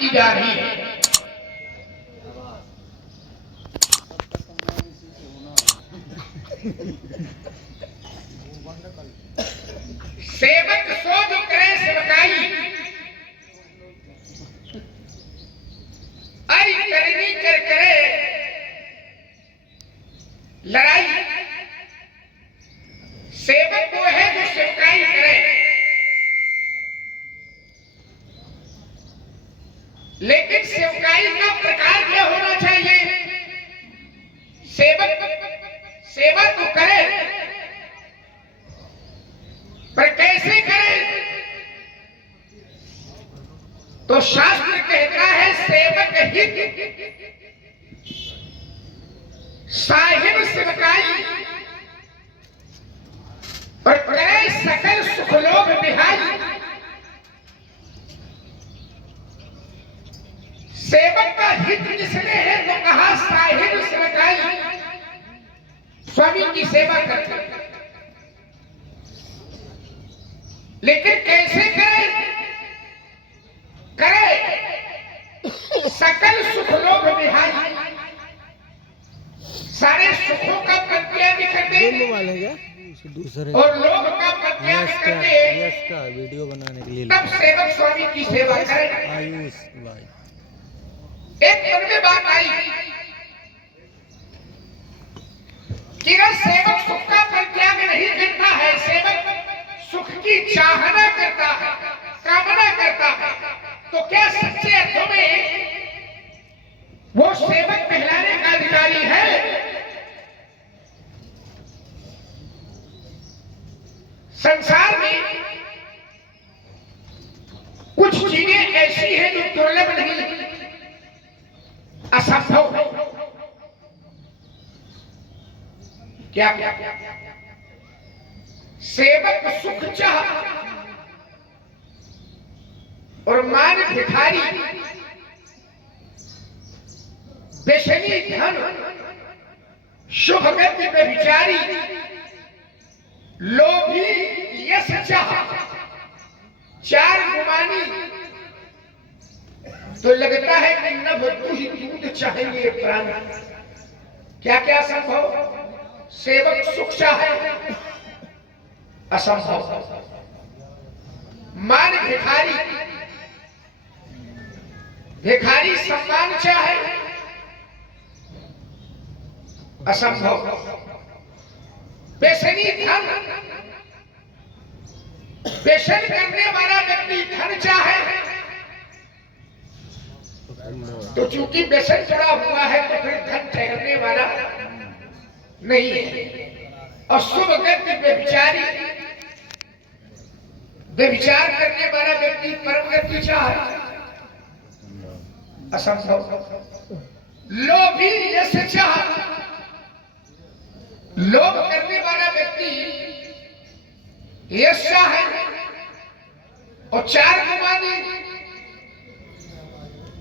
की जा रही है। सेवक सो जो करे सेवकाई, अरे करनी कर करे लड़ाई। सेवक वो है जो सेवकाई करे, लेकिन सेवकाई का प्रकार क्या होना चाहिए? सेवक सेवा तो करे, पर कैसे करे? तो शास्त्र कहता है सेवक हित साहिब सेवकाई, और करे सकल सुखलोक निहाई। सेवक का हित जिसने है तो कहा साहिब सेवकाई, स्वामी की सेवा करते। लेकिन कैसे करे? करे सकल सुखलोक निहाई, सारे सुखों का प्रत्यय भी करते दूसरे और लोग का प्रत्याग करके का वीडियो बनाने के लिए तब सेवक स्वामी की सेवा करे। आयुष भाई एक मन में बात आई कि सेवक सुख का परित्याग नहीं करता है, सेवक सुख की चाहना करता है, कामना करता है। तो क्या सच्चे अर्थों में वो सेवक कहलाने का अधिकारी है? संसार में कुछ चीजें ऐसी हैं जो दुर्लभ नहीं, असंभव है। क्या क्या सेवक सुख चाह और मान भिखारी, बेशनी धन, शुभ गति व्यभिचारी, लोभी यश चाह, चार गुमानी। तो लगता है कि नभ तुझ दूध चाहिए प्राण। क्या क्या संभव? सेवक सुख चाहे, असंभव। मान भिखारी, भिखारी सम्मान चाहे, असंभव। बेशनी धन, बेशन करने वाला व्यक्ति धन चाहे, तो चूंकि बेशन चढ़ा हुआ है तो फिर धन ठहरने वाला नहीं है। और शुभ गति व्यभिचारी, व्यभिचार करने वाला व्यक्ति परम गति चाहे, असंभव। लोभी यश चाहे, लोभ करने वाला व्यक्ति यश चाहे, और चार गुमानी।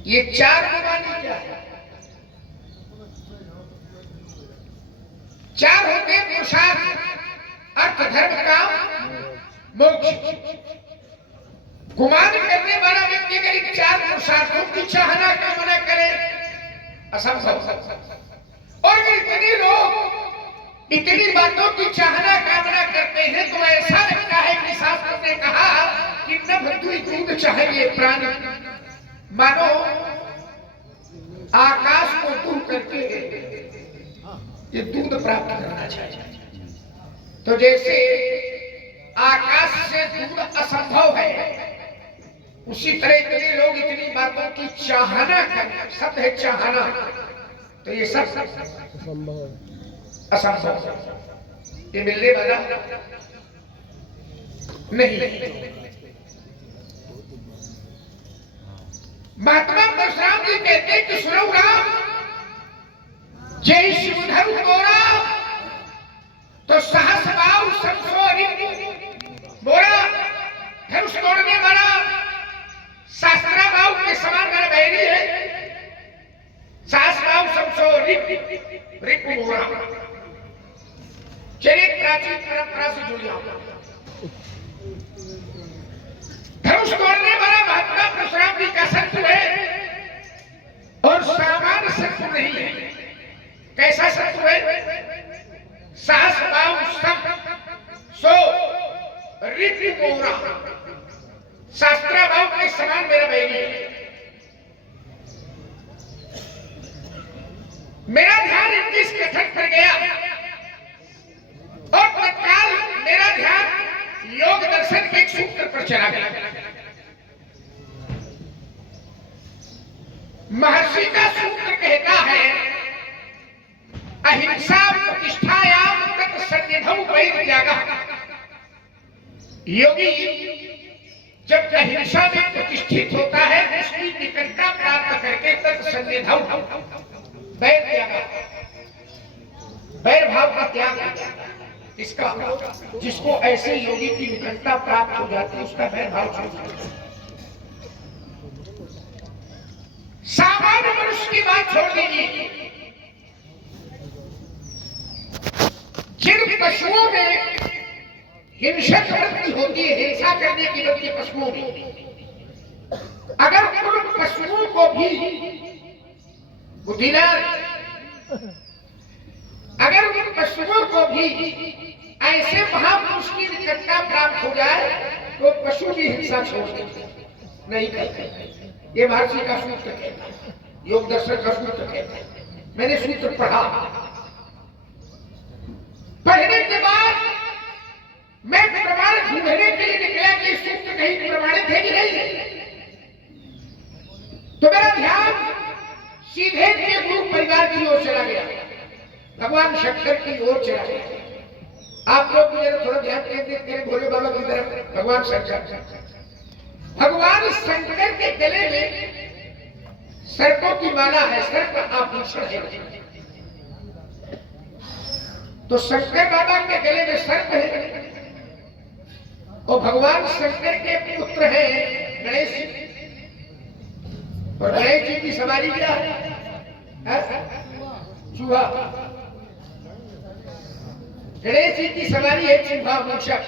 ये चार गुमानी क्या है? चार होते पुरुषार्थ, अर्थ, धर्म, काम, मोक्ष। गुमान करने वाला व्यक्ति अगर इन चार पुरुषार्थों की चाहना कामना करे, असंभव। और इतने लोग इतनी बातों की चाहना कामना करते हैं तो ऐसा लगता है कि शास्त्र ने कहा कि नभ तुझ दूध चाहिए प्राण। मानो आकाश को दूर करके ये दूध प्राप्त करना चाहिए। तो जैसे आकाश से दूध असंभव है, उसी तरह इतने लोग इतनी बातों की चाहना करना, शब्द है चाहना, तो ये सब असंभव, ये मिलने वाला नहीं। महात्मा परशुराम जी कहते हैं कि सुनो राम, जय शिवधर तोरा, तो सहस भाव बोरा, धनुष तोड़ने वाला शास्त्रा भाव के समान बैरी है। सहस भाव समसो रिपु बोरा। चलिए प्राचीन परंपरा से जुड़िया। धनुष तोड़ने वाला महात्मा परशुराम जी का संत है। शास्त्राभाव के समान मेरा बैरी है। मेरा ध्यान इनकी इस कथन पर गया और तत्काल मेरा ध्यान योग दर्शन के एक सूत्र पर चला गया। महर्षि का सूत्र कहता है अहिंसा प्रतिष्ठायाम तत् सन्निधौ वैरत्यागः। योगी जब अहिंसा में प्रतिष्ठित होता है उसकी निकटता प्राप्त करके तत् सन्निधौ वैर त्याग, वैर भाव का त्याग हो जाता है। इसका जिसको ऐसे योगी की निकटता प्राप्त हो जाती है उसका वैर भाव छूट जाता है। सामान्य मनुष्य की बात छोड़ दीजिए, जिन पशुओं में हिंसक वृत्ति होती है, हिंसा करने की वृत्ति पशुओं में, अगर उन पशुओं को भी बुद्धिमान, अगर उन पशुओं को भी ऐसे महापुरुष की निकटता प्राप्त हो जाए तो पशु भी हिंसा छोड़ देते नहीं करते। ये महर्षि का सूत्र कहता है, योग दर्शन का सूत्र कहता है। मैंने सूत्र पढ़ा, पढ़ने के बाद मैं प्रमाण ढूंढने के लिए निकला कि सूत्र कहीं प्रमाणित है कि नहीं। तो मेरा ध्यान सीधे के गुरु परिवार की ओर चला गया, भगवान शंकर की ओर चला गया। आप लोग मुझे थोड़ा ध्यान केंद्रित करें भोले बाबा की तरफ। भगवान शंकर, भगवान शंकर के गले में सर्पों की माला है, सर्प आभूषण है। तो शंकर बाबा के गले में सर्प है और भगवान शंकर के पुत्र हैं गणेश जी। और गणेश जी की सवारी क्या है? चूहा। गणेश जी की सवारी है चूहा, मूषक।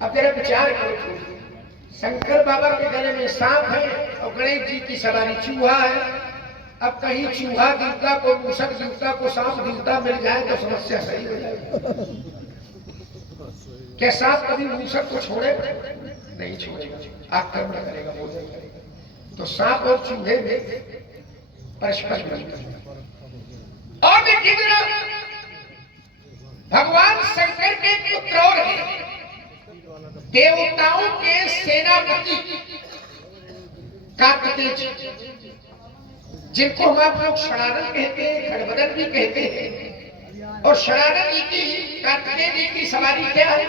अब जरा विचार करो, शंकर बाबा के गले में सांप है और गणेश जी की सवारी चूहा है। अब कहीं चूहा देवता को, मूषक देवता को सांप देवता मिल जाए तो समस्या सही हो जाएगी। क्या सांप कभी मूषक को छोड़े? नहीं छोड़ेगा, आक्रमण करेगा, बोल जाएगा। तो सांप और चूहे में परस्पर मिलकर। और देखिए जरा, भगवान शंकर के पुत्र और हैं देवताओं के सेनापति कार्तिकेय जी, जिनको हम आप लोग षडानन कहते हैं, खड़बदन भी कहते हैं। और षडानन जी की, कार्तिकेय जी की सवारी क्या है?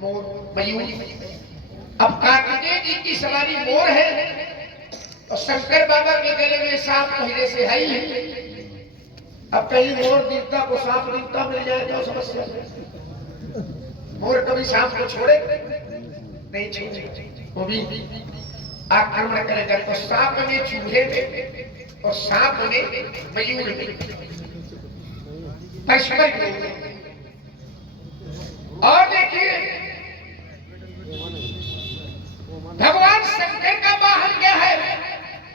मोर, मयूर। अब कार्तिकेय जी की सवारी मोर है और शंकर बाबा के गले में सांप पहले से है ही। अब कहीं मोर देवता को सांप देवता मिल जाए तो समस्या। मोर कभी सांप को छोड़े नहीं, छोड़े, वो भी आक्रमण करेगा। तो सांप में चूहे में और सांप में मयूर में परस्पर। और देखिए भगवान शंकर का वाहन क्या है?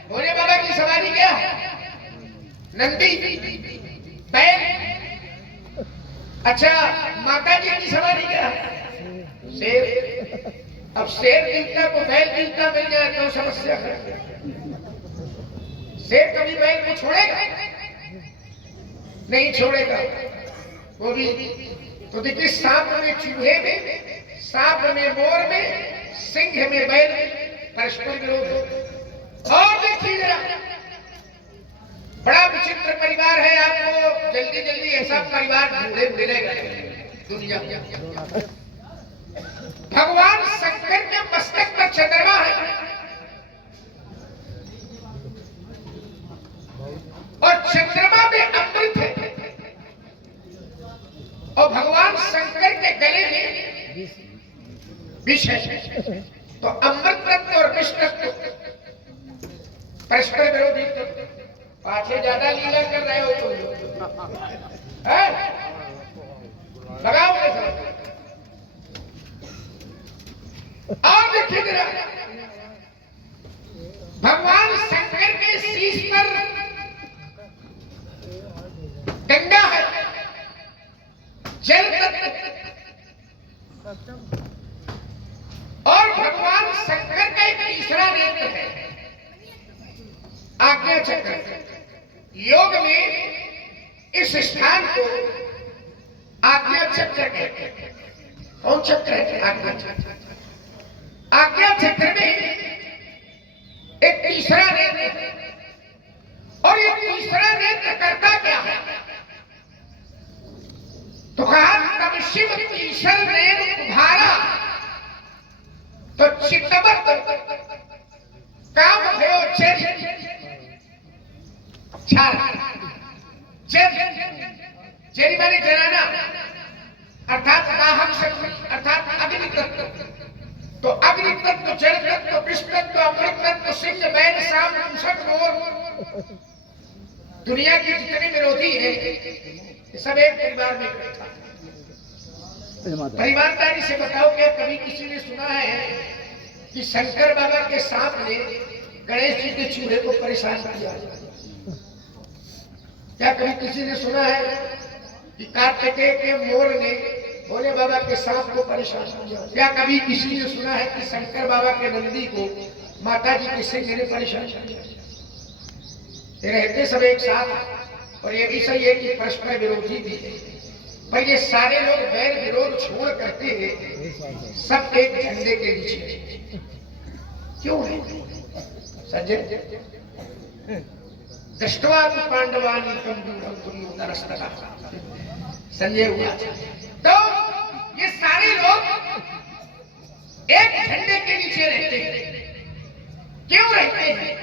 भोले बाबा की सवारी क्या है? नंदी, बैल। अच्छा, माता जी की सवारी क्या है? शेर। अब शेर देवता को बैल देवता मिल जाए तो समस्या है। शेर कभी बैल को छोड़ेगा? नहीं छोड़ेगा, वो भी। तो देखिए, सांप में चूहे में, सांप में मोर में, सिंह में बैल, परस्पर विरोध। और देखिए जरा, बड़ा विचित्र परिवार है। आपको जल्दी जल्दी ऐसा परिवार ढूंढे मिलेगा दुनिया। भगवान शंकर के मस्तक पर चंद्रमा है और चंद्रमा में अमृत है और भगवान शंकर के गले में विष है। तो अमृत तत्व और विष तत्व परस्पर विरोधी। पाछे ज्यादा लीला कर रहे हो तुम, लगाओ कैसा। और देखिए जरा, भगवान शंकर के शीश पर गंगा है, जल तत्व। और भगवान तीसरा नेत्र है आज्ञा चक्र। योग में इस स्थान को आज्ञा चक्र कहते हैं। कौन चक्र है? आज्ञा चक्र। आज्ञा चक्र में एक तीसरा नेत्र है और ये तीसरा नेत्र करता क्या है? तो कहा तब शिव तीसर नेत्र उभारा तो चित्तवत काम भयो चेरी माने जलाना अर्थात दाहक शक्ति अर्थात अग्नि तत्व। तो अग्नि तत्व, जल तत्व, विष तत्व, अमृत तत्व, सिंह, बैल, सांप, मूषक, मोर, दुनिया के जितने विरोधी हैं ये सब एक परिवार में इकट्ठा। परिवारदारी से बताओ, क्या कभी किसी ने सुना है कि शंकर बाबा के सांप ने गणेश जी के चूहे को परेशान किया? क्या कभी किसी ने सुना है कि कार्तिकेय के मोर ने भोले बाबा के सांप को परेशान किया? क्या कभी किसी ने सुना है कि शंकर बाबा के नंदी को माता जी के सिंह ने परेशान किया? ये रहते सब एक साथ। और ये भी सही है कि परस्पर विरोधी भी है, पर ये सारे लोग वैर विरोध छोड़ करके सब एक झंडे के नीचे क्यों है? संजय दृष्टवा पांडवानी संजय हुआ। तो ये सारे लोग एक झंडे के नीचे रहते हैं। क्यों रहते हैं?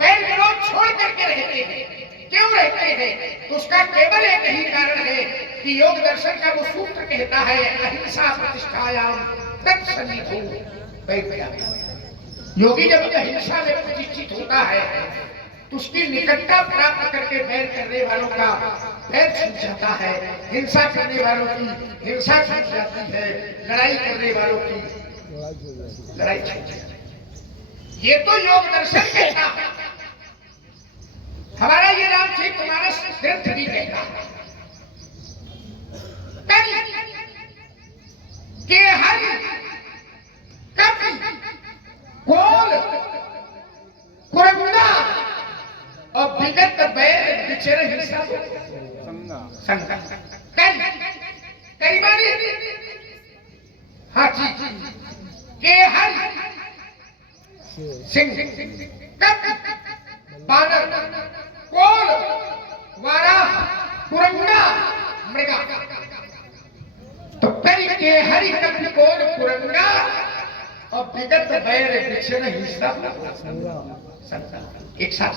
वैर विरोध छोड़ करके रहते हैं। क्यों रहते हैं? तो उसका केवल एक ही कारण है कि योग दर्शन का वो सूत्र कहता है अहिंसा प्रतिष्ठायाम तत्सन्निधो वैद्याम। योगी जब अहिंसा में प्रतिष्ठित होता है तो उसकी निकटता प्राप्त करके बैर करने वालों का बैर छूट जाता है, हिंसा करने वालों की हिंसा छूट जाती है, लड़ाई करने वालों की लड़ाई छूट जाती है। ये तो योग दर्शन कहता है। हमारा ये रामचरितमानस ग्रंथ भी कहता है कि हर कपि कोल कुरंगा और विगत बैर विचर हिंसा संगा कई बारी हाथी के हर सिंह कपि बानर कोल वाराह कुरंगा मृगा। तो कई के हरि कपि कोल कुरंगा और विगत बैर विचर हिंसा एक साथ।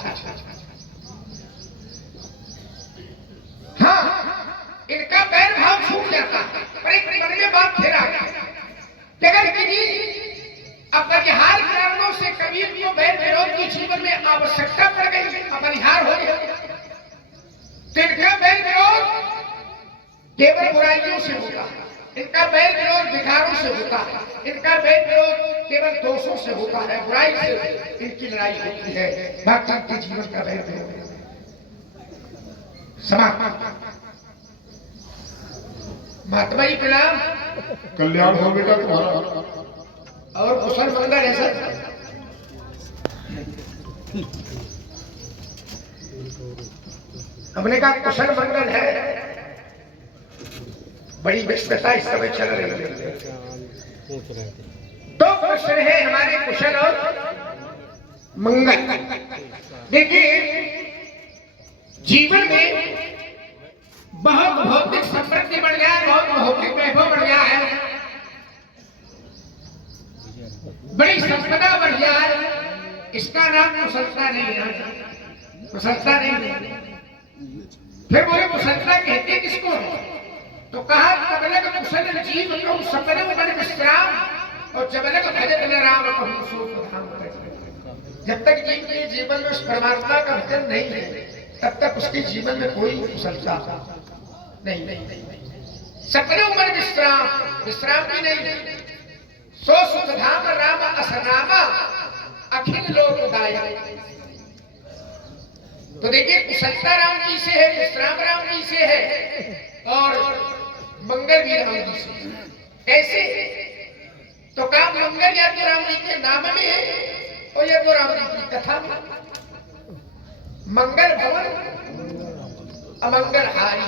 हाँ, इनका बैर भाव छूट जाता है। पर एक मन में बात फिर आ गई कि अगर किन्हीं अपरिहार कारणों से कबीर को बैर विरोध की जीवन में आवश्यकता पड़ गई, अपरिहार हो गया, तो इनका बैर विरोध केवल बुराइयों से होता है। इनका बैर विरोध विकारों से होता है। इनका बैर विरोध केवल दोषों से होता है, बुराई से इनकी लड़ाई होती है। बाकी के जीवन का बैर विरोध समाप्त। महात्मा जी प्रणाम। कल्याण हो बेटा तुम्हारा और कुशल मंगल है सर। हमने कहा कुशल मंगल है। बड़ी व्यस्तता इस समय चल रही है। दो प्रश्न है हमारे कुशल और मंगल। देखिए, जीवन में बहुत भौतिक समृद्धि बढ़ गया है, बहुत भौतिक वैभव बढ़ गया है, बड़ी संपदा बढ़ गया है। इसका नाम कुशलता नहीं है। कुशलता नहीं है। फिर बोले कुशलता कहते किसको है? तो कहा तबलग कुशल जीव कहूं सपन मन विश्राम और जबलग भजत न राम कहूं सो प्रधान। जब तक जीव के जीवन में परमात्मा का भजन नहीं है तब तक उसके जीवन में कोई कुशलता नहीं। सपने मन विश्राम, विश्राम भी नहीं। सो सुख धाम राम असनामा अखिल लोकदायक। तो देखिए, कुशलता राम जी से है, विश्राम राम जी से है और मंगल भी राम जी से। कैसे? तो काम मंगल या तो राम जी के नाम में है और ये तो राम जी की कथा। मंगल भवन अमंगल हारी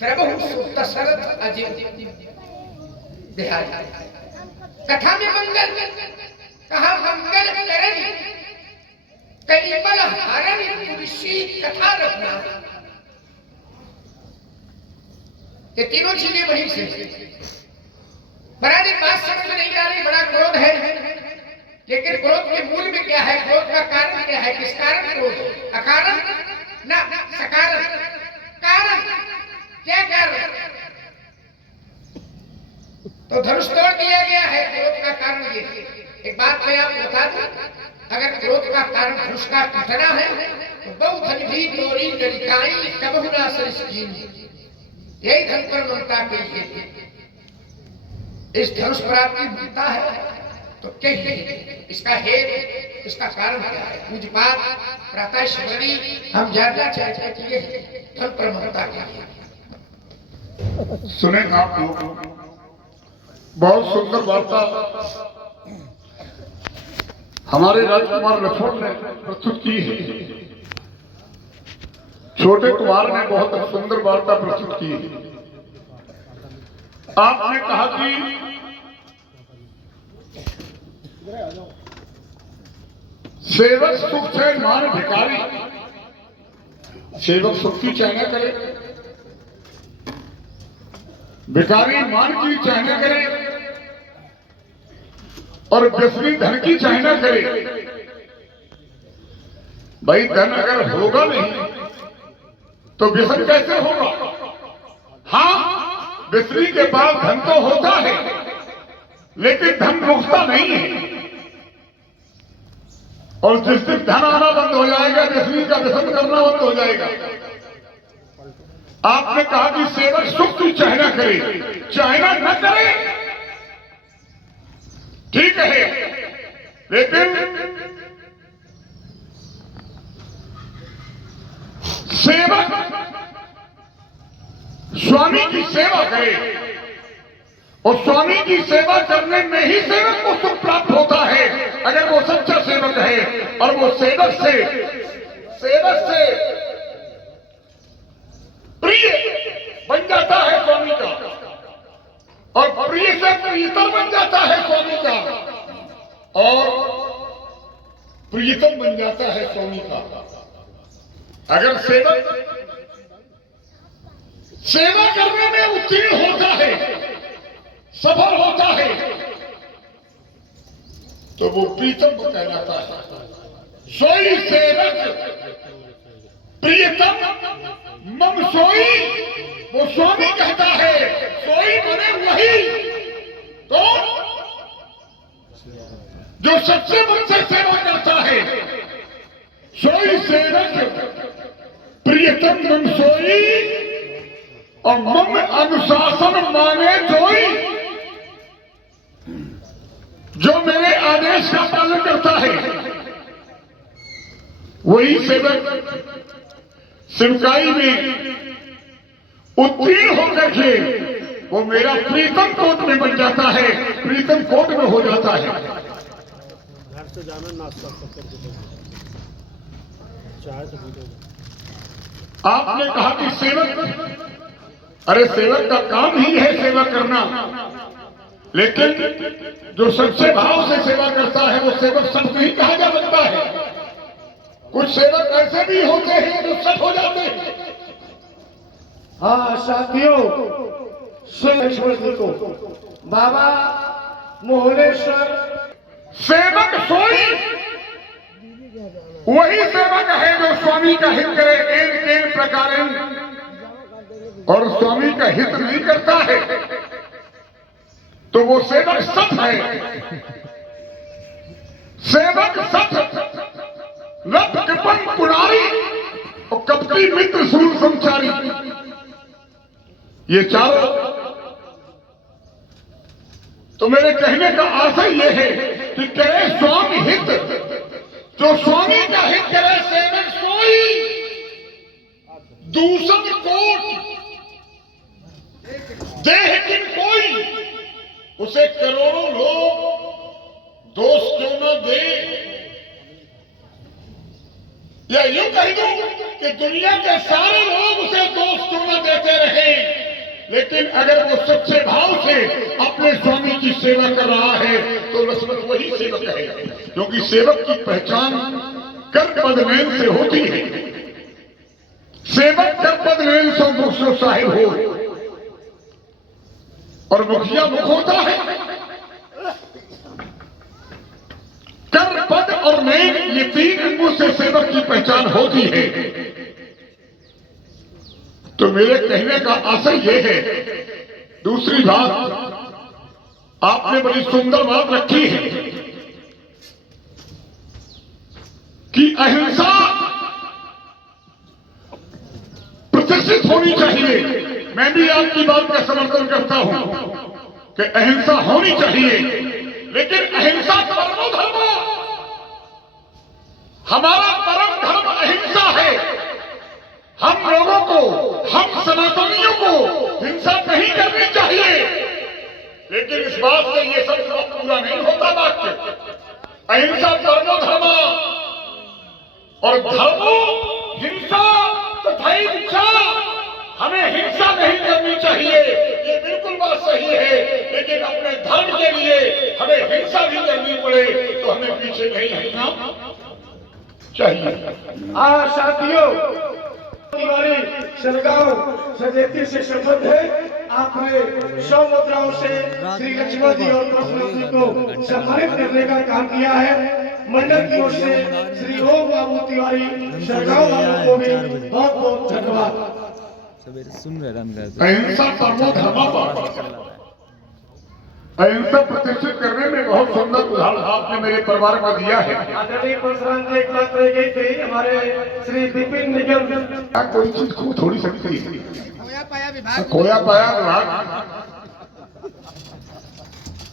प्रभु सुत शरत अजय बिहारी। कथा में मंगल कहा, मंगल करण कलिमल हरण तुलसी कथा रखना। ये तीनों चीजें वहीं से। बड़ा दिन बात समझ में नहीं आ रही, बड़ा क्रोध है, लेकिन क्रोध के मूल में क्या है, क्रोध का कारण क्या है, किस कारण क्रोध? अकारण ना सकारण। कारण क्या कारण? तो धनुष तोड़ दिया गया है, क्रोध का कारण ये। एक बात मैं आपको बता दूं, अगर क्रोध का कारण धनुष का टूटना है तो बहु धन भी तोड़ी लड़काई कबहु ना सरिस्कीन। यही धन पर ममता के लिए। इस धनुष पर आपकी ममता है तो क्या है इसका हेतु, इसका कारण क्या है? पूज्यपाद प्रातः स्मरणी हम जानना चाहते हैं कि ये धन पर ममता क्या है। सुने आप लोग, बहुत सुंदर वार्ता हमारे राजकुमार लक्ष्मण ने प्रस्तुत की है। छोटे कुमार ने बहुत सुंदर वार्ता प्रस्तुत की है। आपने कहा कि सेवक सुख से मान भिखारी। सेवक सुख की चाहना करे, भिखारी मान की चाहना करे, और व्यसनी धन की चाहना करे। भाई धन अगर होगा नहीं तो व्यसन कैसे होगा? हाँ, व्यसनी के पास धन तो होता है लेकिन धन रुकता नहीं है। और जिस दिन धन आना बंद हो जाएगा, व्यसनी का व्यसन करना बंद हो जाएगा। आपने कहा कि सेवक सुख की चाहना करे, चाहना न करे ठीक है, लेकिन सेवक स्वामी की सेवा करे, और स्वामी की सेवा करने में ही सेवक को सुख प्राप्त होता है, अगर वो सच्चा सेवक है। और वो सेवक से प्रिय बन जाता है स्वामी का, और प्रिय से प्रियतम बन जाता है स्वामी का, और प्रियतम बन जाता है स्वामी का। अगर सेवक सेवा करने में उत्तीर्ण होता है, सफल होता है, तो वो प्रीतम कहलाता है। सोई सेवक प्रियतम मम सोई, वो स्वामी कहता है। सोई बने वही तो जो सच्चे मन से सेवा करता है। सोई सेवक प्रियतम मम सोई, और मम अनुशासन माने जोई, जो मेरे आदेश का पालन करता है वही सेवक सिमकाई में उत्तीर्ण होकर के वो मेरा प्रीतम कोट में बन जाता है, प्रीतम कोट में हो जाता है। घर से जाना नाश्ता करके चाय से पीते। आपने कहा कि सेवक, अरे सेवक का काम ही है सेवा करना, लेकिन जो सच्चे भाव से सेवा करता है वो सेवक सत नहीं कहा जा सकता है। कुछ सेवक ऐसे भी होते हैं जो सत हो जाते हैं। हाँ साथियों, सुन को बाबा मोहनेश्वर सेवक सोई वही सेवक है जो स्वामी का हित करे एक प्रकार, और स्वामी का हित नहीं करता है तो वो सेवक सत है। सेवक सत रथ कृपण पुरारी और कपटी मित्र सूर संचारी, ये चारों। तो मेरे कहने का आशय यह है कि करे स्वामी हित, जो स्वामी का हित करे सेवक सोई। दूसर कोट देह किन कोई, उसे करोड़ों लोग दोष क्यों न दे, या यूं कह दूं कि दुनिया के सारे लोग उसे दोस्त क्यों न देते रहे, लेकिन अगर वो सच्चे भाव से अपने स्वामी की सेवा कर रहा है तो लक्ष्मण वही सेवक है, क्योंकि सेवक की पहचान कर पदनयन से होती है। सेवक कर पदनयन सो मुख साहिब हो, और मुखिया मुख होता है। कर पद और नयन ये तीन अंगों से सेवक की पहचान होती है। तो मेरे कहने का आशय यह है। दूसरी बात, आपने बड़ी सुंदर बात रखी है कि अहिंसा प्रतिष्ठित होनी चाहिए। मैं भी आपकी बात का समर्थन करता हूं कि अहिंसा होनी चाहिए, लेकिन अहिंसा परमो धर्म, हमारा परम धर्म अहिंसा है। हम लोगों को, हम सनातनियों को हिंसा नहीं करनी चाहिए, लेकिन इस बात से ये सब पूरा नहीं होता वाक्य। अहिंसा परमो धर्म, और धर्मो हिंसा तथा हिंसा, हमें हिंसा नहीं करनी चाहिए, ये बिल्कुल बात सही है। लेकिन अपने धर्म के लिए हमें हिंसा भी करनी पड़े तो हमें पीछे नहीं हटना चाहिए। साथियों, तिवारी सरगांव सजेती से संबंध है। आपने 100 मुद्राओं से श्री लक्ष्मण जी और प्रफुल्ल जी को सम्मानित करने का काम किया है। मंडल की ओर से श्री ओम बाबू तिवारी सरगांव बाबू को भी बहुत बहुत धन्यवाद। अहिंसा परमो धर्म पर अहिंसा प्रतिष्ठित करने में बहुत सुंदर उदाहरण आपने मेरे परिवार को दिया है। आदरणीय परशुराम जी एक बात रह गई थी, हमारे श्री विपिन निगम, कोई चीज खो थोड़ी सकती है। खोया पाया विभाग,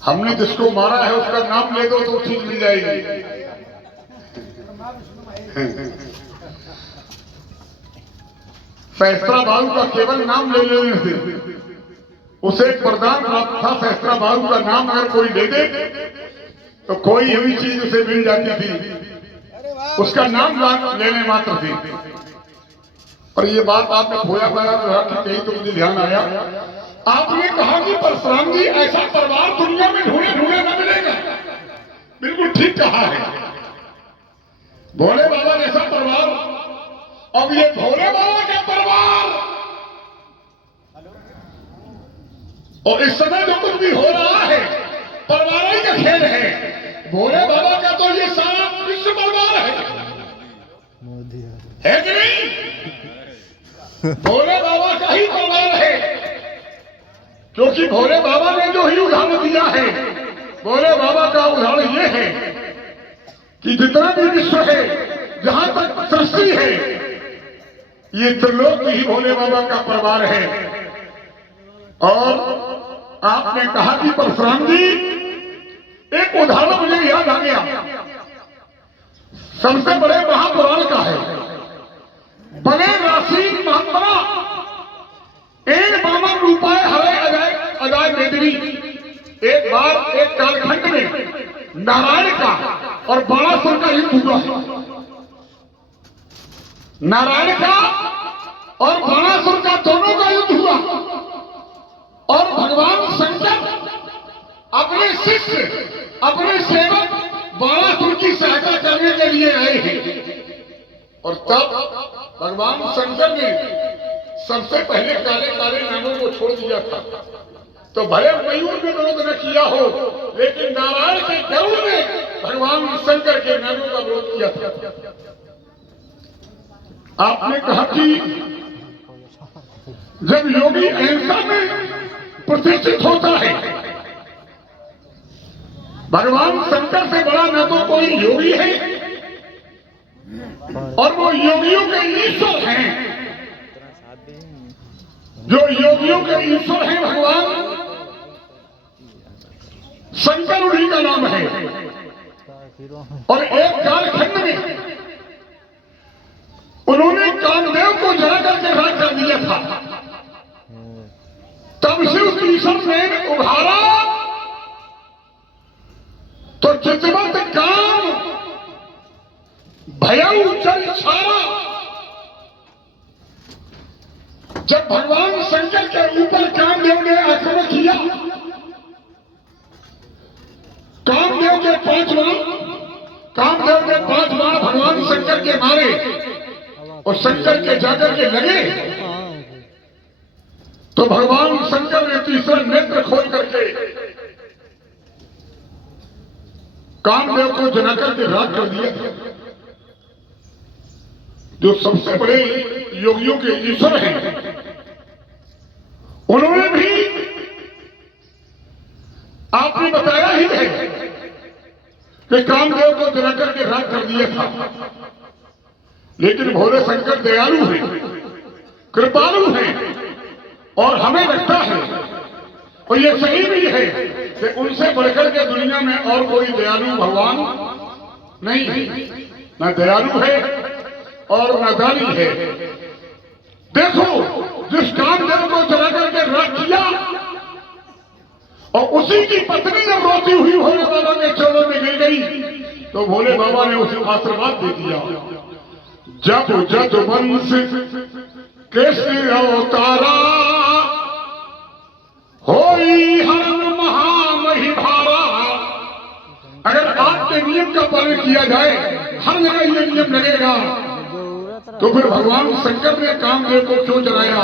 हमने जिसको मारा है उसका नाम ले दो तो चीज मिल जाएगी। सहस्त्राबाहु का केवल नाम ले लेने से उसे एक वरदान प्राप्त था। सहस्त्राबाहु का नाम अगर कोई ले दे तो कोई हुई चीज उसे मिल जाती थी, उसका नाम लेने मात्र थी। और ये बात आपने खोया पाया कहीं तो मुझे ध्यान आया। आपने कहा कि परशुराम जी ऐसा परिवार दुनिया में ढूंढे ढूंढे न मिलेगा। बिल्कुल ठीक कहा है। भोले बाबा जैसा परिवार, अब ये भोले बाबा का परिवार, और इस समय जो कुछ भी हो रहा है परिवार ही का खेल है। भोले बाबा का तो ये सारा विश्व परिवार है कि नहीं? भोले बाबा का ही परिवार है, क्योंकि भोले बाबा ने जो ही उदाहरण दिया है, भोले बाबा का उदाहरण ये है कि जितना भी विश्व है, जहां तक सृष्टि है, ये त्रिलोक ही भोले बाबा का परिवार है। और आपने कहा कि परशुराम जी, एक उदाहरण मुझे याद आ गया, सबसे बड़े महापुराण का है। बड़े राशि महात्मा एक बामन रूपाय हरे अजाय बेदरी। एक बार एक कालखंड में नारायण का और बाणासुर का युद्ध हुआ। नारायण का और बाणासुर का दोनों का युद्ध हुआ, और भगवान शंकर अपने शिष्य, अपने सेवक बाणासुर की सहायता करने के लिए आए हैं। और तब भगवान शंकर ने सबसे पहले काले काले नागों को छोड़ दिया था। तो भले मयूर ने विरोध न किया हो, लेकिन नारायण के गरुड़ ने भगवान शंकर के नागों का विरोध किया था। आपने कहा कि जब योगी अहिंसा में प्रतिष्ठित होता है, भगवान शंकर से बड़ा न तो कोई योगी है, और वो योगियों के ईश्वर हैं। जो योगियों के ईश्वर हैं भगवान शंकर, उन्हीं का नाम है। और एक कालखंड में उन्होंने कामदेव को जला करके राख कर दिया था। तब से उस ईश्वर ने उभारा तो चितवत काम भयउ चल छारा। जब भगवान शंकर के ऊपर कामदेव ने आक्रमण किया, कामदेव के 5 बाण भगवान शंकर के मारे और शंकर के जाकर के लगे, तो भगवान शंकर ने तीसरा नेत्र खोल करके कामदेव को जलाकर के राख कर दिया था। जो सबसे बड़े योगियों के ईश्वर हैं, उन्होंने भी आपने बताया ही है कि कामदेव को जलाकर के राख कर दिया था। लेकिन भोले शंकर दयालु हैं, कृपालु हैं, और हमें लगता है और ये सही भी है कि उनसे बढ़कर के दुनिया में और कोई दयालु भगवान नहीं है। न दयालु है और न दानी है। देखो, जिस कामदेव को जला करके राख किया और उसी की पत्नी जब रोती हुई भोले बाबा के चरणों में गिर गई, तो भोले बाबा ने उसे आशीर्वाद दे दिया। जब जद वंश कृष्ण अवतारा, होई हरण महामही भारा। अगर आपके नियम का पालन किया जाए, हर जगह ये नियम लगेगा, तो फिर भगवान शंकर ने कामदेव को क्यों जलाया?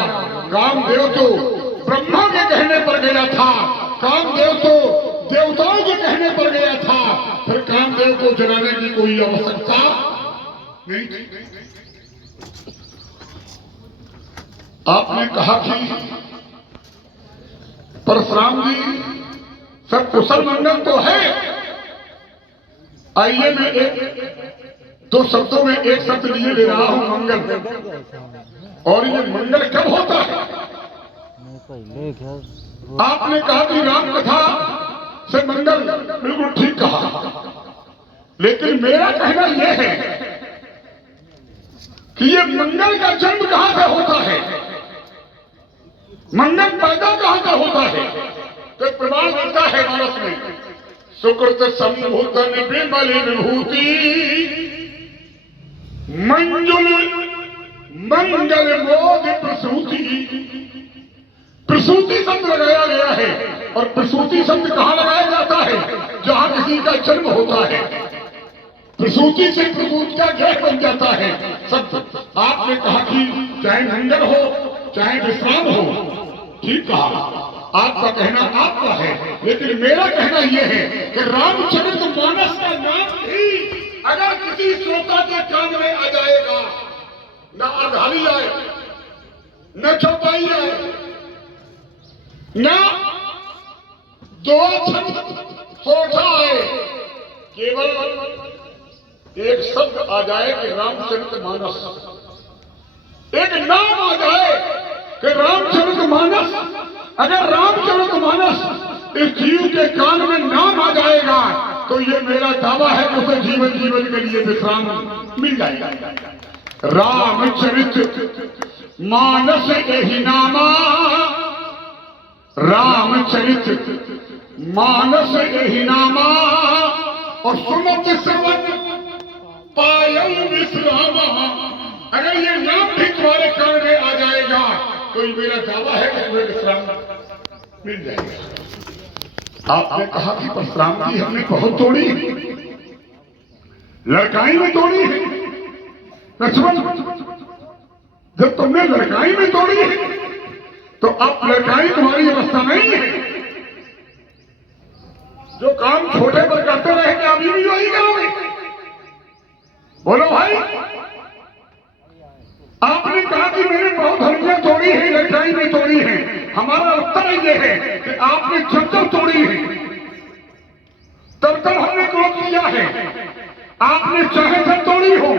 कामदेव तो ब्रह्मा के कहने पर गया था, कामदेव तो देवताओं के कहने पर गया था, फिर कामदेव को जलाने की कोई आवश्यकता नहीं थी। आपने कहा कि परशुराम जी सब कुशल मंगल तो है। आइए मैं 2 शब्दों में एक शब्द लिए ले रहा हूं, मंगल। और ये मंगल कब होता है? आपने कहा कि राम कथा से मंगल, बिल्कुल ठीक कहा। लेकिन मेरा कहना यह है कि ये मंगल का जन्म कहां से होता है, मंगल पैदा कहां का होता है? तो प्रमाण मिलता है मानस में, सुकृत संभूतन विमल विभूति, मंजुल मंगल मोद प्रसूति। प्रसूति शब्द लगाया गया है, और प्रसूति शब्द कहां लगाया जाता है? जहां किसी का जन्म होता है। प्रसूति से प्रसूति का ग्रह बन जाता है शब्द। आपने कहा कि चाहे मंगल हो चाहे विश्राम हो, ठीक कहा, आपका कहना आपका है। लेकिन मेरा कहना यह है कि रामचरितमानस का नाम ही अगर किसी श्रोता के कान में आ जाएगा, न अर्धाली आए, न चौपाई आए, न 2 छंद सोचा आए, केवल एक शब्द आ जाए कि रामचरितमानस, एक नाम आ जाए कि रामचरितमानस। अगर रामचरितमानस इस जीव के कान में नाम आ जाएगा, तो ये मेरा दावा है कि उसे जीवन के लिए विश्राम मिल जाएगा। रामचरित मानस यही नामा, रामचरित मानस यही नामा, और सुनत श्रवण पायल विश्रामा। अगर ये नाम भी तुम्हारे कान में आ जाएगा, तो ये मेरा दावा है कि तुम्हें विश्राम मिल जाएगा। आपने कहा कि परशुराम की हमने बहुत तोड़ी है, लड़काई में तोड़ी है। लक्ष्मण, जब तुमने लड़काई में तोड़ी है, तो अब लड़काई तुम्हारी अवस्था नहीं है। जो काम छोटे पर करते रहे, क्या अभी भी वही करोगे? बोलो भाई। आपने कहा कि मैंने बहुत हड्डियां तोड़ी है, लड़काई में तोड़ी है। हमारा उत्तर यह है कि आपने जब तोड़ी है, तब हमने क्रोध किया है। आपने चाहे जब तोड़ी हो,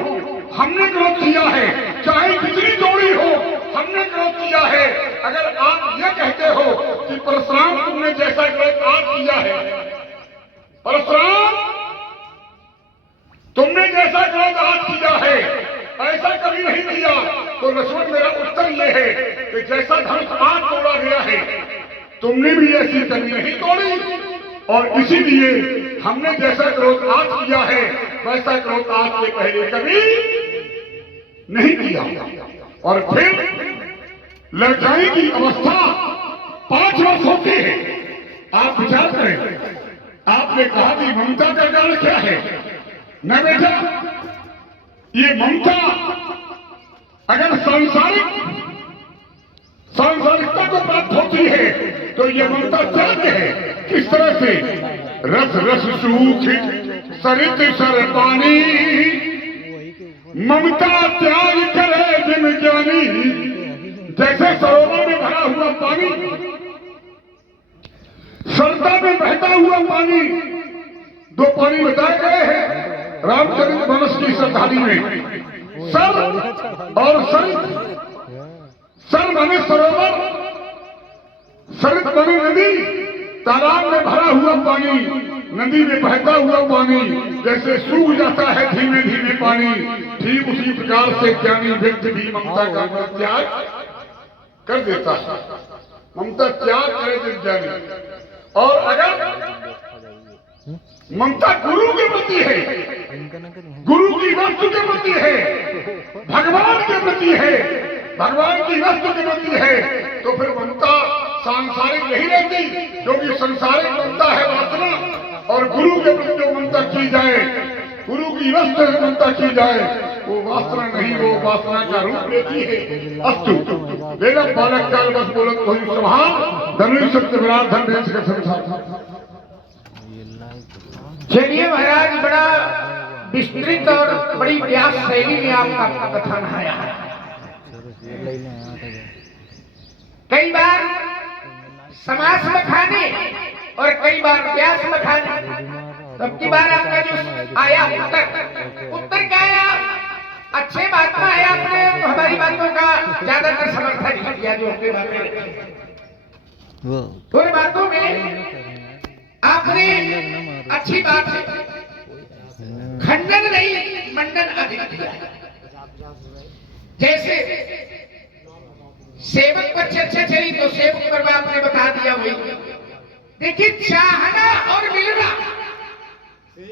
हमने क्रोध किया है। चाहे कितनी तोड़ी हो, हमने क्रोध किया है। अगर आप ये कहते हो कि परशुराम तुमने जैसा क्रोध आज किया है, परशुराम तुमने जैसा क्रोध आज किया है, ऐसा कभी नहीं किया, तो लक्ष्मण मेरा उत्तर यह है कि जैसा धनुष आज तोड़ा गया है, तुमने भी ऐसी कभी नहीं तोड़ी, और इसीलिए हमने जैसा क्रोध आज किया है, वैसा क्रोध आज से पहले कभी नहीं किया। और फिर लड़काई की अवस्था 5 वर्ष होती है। आप विचार करें, आपने कहा कि ममता का कारण क्या है? न बेटा, ये ममता अगर सांसारिकता को प्राप्त होती है तो ये ममता त्याग है। किस तरह से? रस रस सूख सरित सर पानी, ममता त्याग करे जिन ज्ञानी। जैसे सरोवर में भरा हुआ पानी, सरता में बहता हुआ पानी, 2 पानी बताए गए हैं रामचरितमानस की सरदारी में, सर और सरित। सर माने सरोवर, सरित माने नदी, तालाब में भरा हुआ पानी, नदी में बहता हुआ पानी जैसे सूख जाता है धीमे धीमे पानी, ठीक उसी प्रकार से ज्ञानी व्यक्ति भी ममता का त्याग कर देता है। ममता त्याग करे जब ज्ञानी। और अगर ममता गुरु के प्रति है, गुरु की वस्तु के प्रति है, भगवान के प्रति है, भगवान की वस्तु के प्रति है, तो फिर ममता सांसारिक नहीं रहती, क्योंकि संसारिक ममता है वासना। और गुरु के प्रति जो ममता की जाए, गुरु की वस्तु से ममता की जाए, वो वासना नहीं, वो वासना का रूप लेती है। अस्तु वेदम बालक काल बस बोलत कोई समान धनुष सत्य विराट धन देश का संसार। चलिए महाराज, बड़ा विस्तृत और बड़ी व्यास शैली में आपका कथन आया है। कई बार समास मखाने और कई बार व्यास मखाने। तब की बार आपका जो आया उत्तर क्या आया? अच्छे बात में है, आपने हमारी बातों का ज्यादातर समर्थन किया। जो अपनी बातें थोड़ी बातों में आपने अच्छी बात है, खंडन नहीं मंडन अधिक किया। जैसे सेवक पर चर्चा चली तो सेवक पर आपने बता दिया वही। देखिए, चाहना और मिलना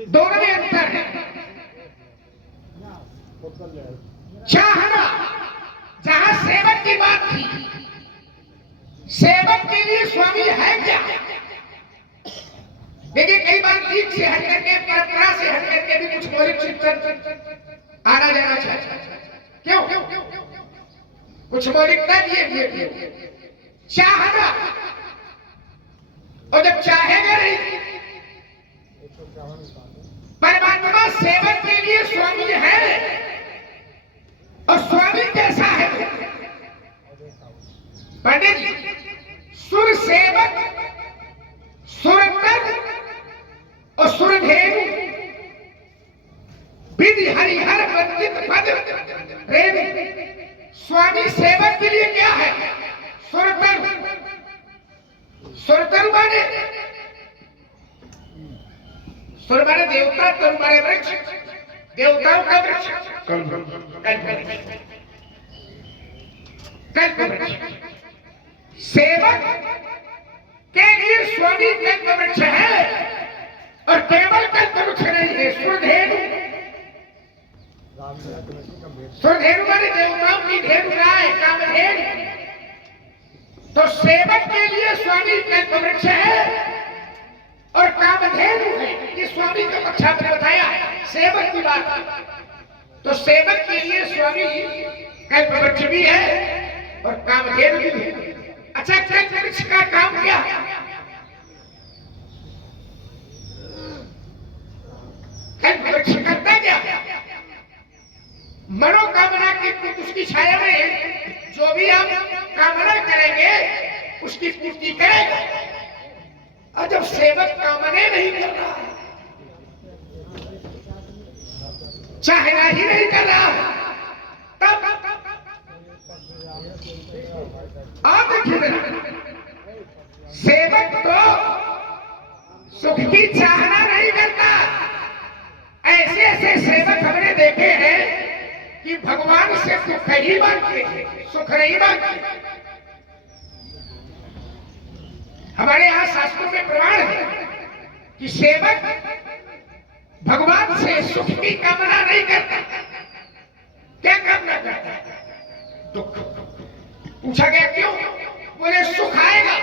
दोनों में अंतर है। चाहना, जहां सेवक की बात थी, सेवक के लिए स्वामी है क्या? देखिए, कई बार ठीक से हट करके, परंपरा से हट करके भी कुछ मौलिक चिंतन आना जाना चाहिए। क्यों? कुछ मौलिकता दिए चाहना, और जब चाहेगा नहीं, परमात्मा सेवक के लिए स्वामी है। और स्वामी कैसा है? पंडित जी, सुर सेवक, सुरतर और सुरधेनु, विधि हरिहर वंदित पद प्रेम। स्वामी सेवक के लिए क्या है? सुरतर। सुरतर माने सुर माने देवता, तर माने वृक्ष, देवताओं का वृक्ष, कल्प वृक्ष। सेवक के लिए स्वामी कल्प वृक्ष है, और केवल कल्प वृक्ष नहीं है, सुरधेनु। सुरधेनु माने देवताओं की धेनु गाय, कामधेनु। तो सेवक के लिए स्वामी कल्प वृक्ष है और कामधेनु है। ये स्वामी का पक्ष आपने बताया, सेवक की बात। तो सेवक के लिए स्वामी कल्प वृक्ष भी है और कामधेनु भी है। अच्छा, कल्प वृक्ष का काम क्या है? कल्प वृक्ष करता क्या? मनोकामना की उसकी छाया में जो भी आप कामना करेंगे उसकी पूर्ति करेगा। और जब सेवक कामने नहीं कर रहा, चाहना ही नहीं कर रहा, तब आप देखिए, सेवक तो सुख की चाहना नहीं करता। ऐसे ऐसे सेवक हमने देखे हैं कि भगवान से सुख ही मांगते, सुख नहीं मांगते। हमारे यहाँ शास्त्रों में प्रमाण है कि सेवक भगवान से सुख की कामना नहीं करता, क्या कामना करता है? दुख। पूछा गया क्यों? बोले सुख आएगा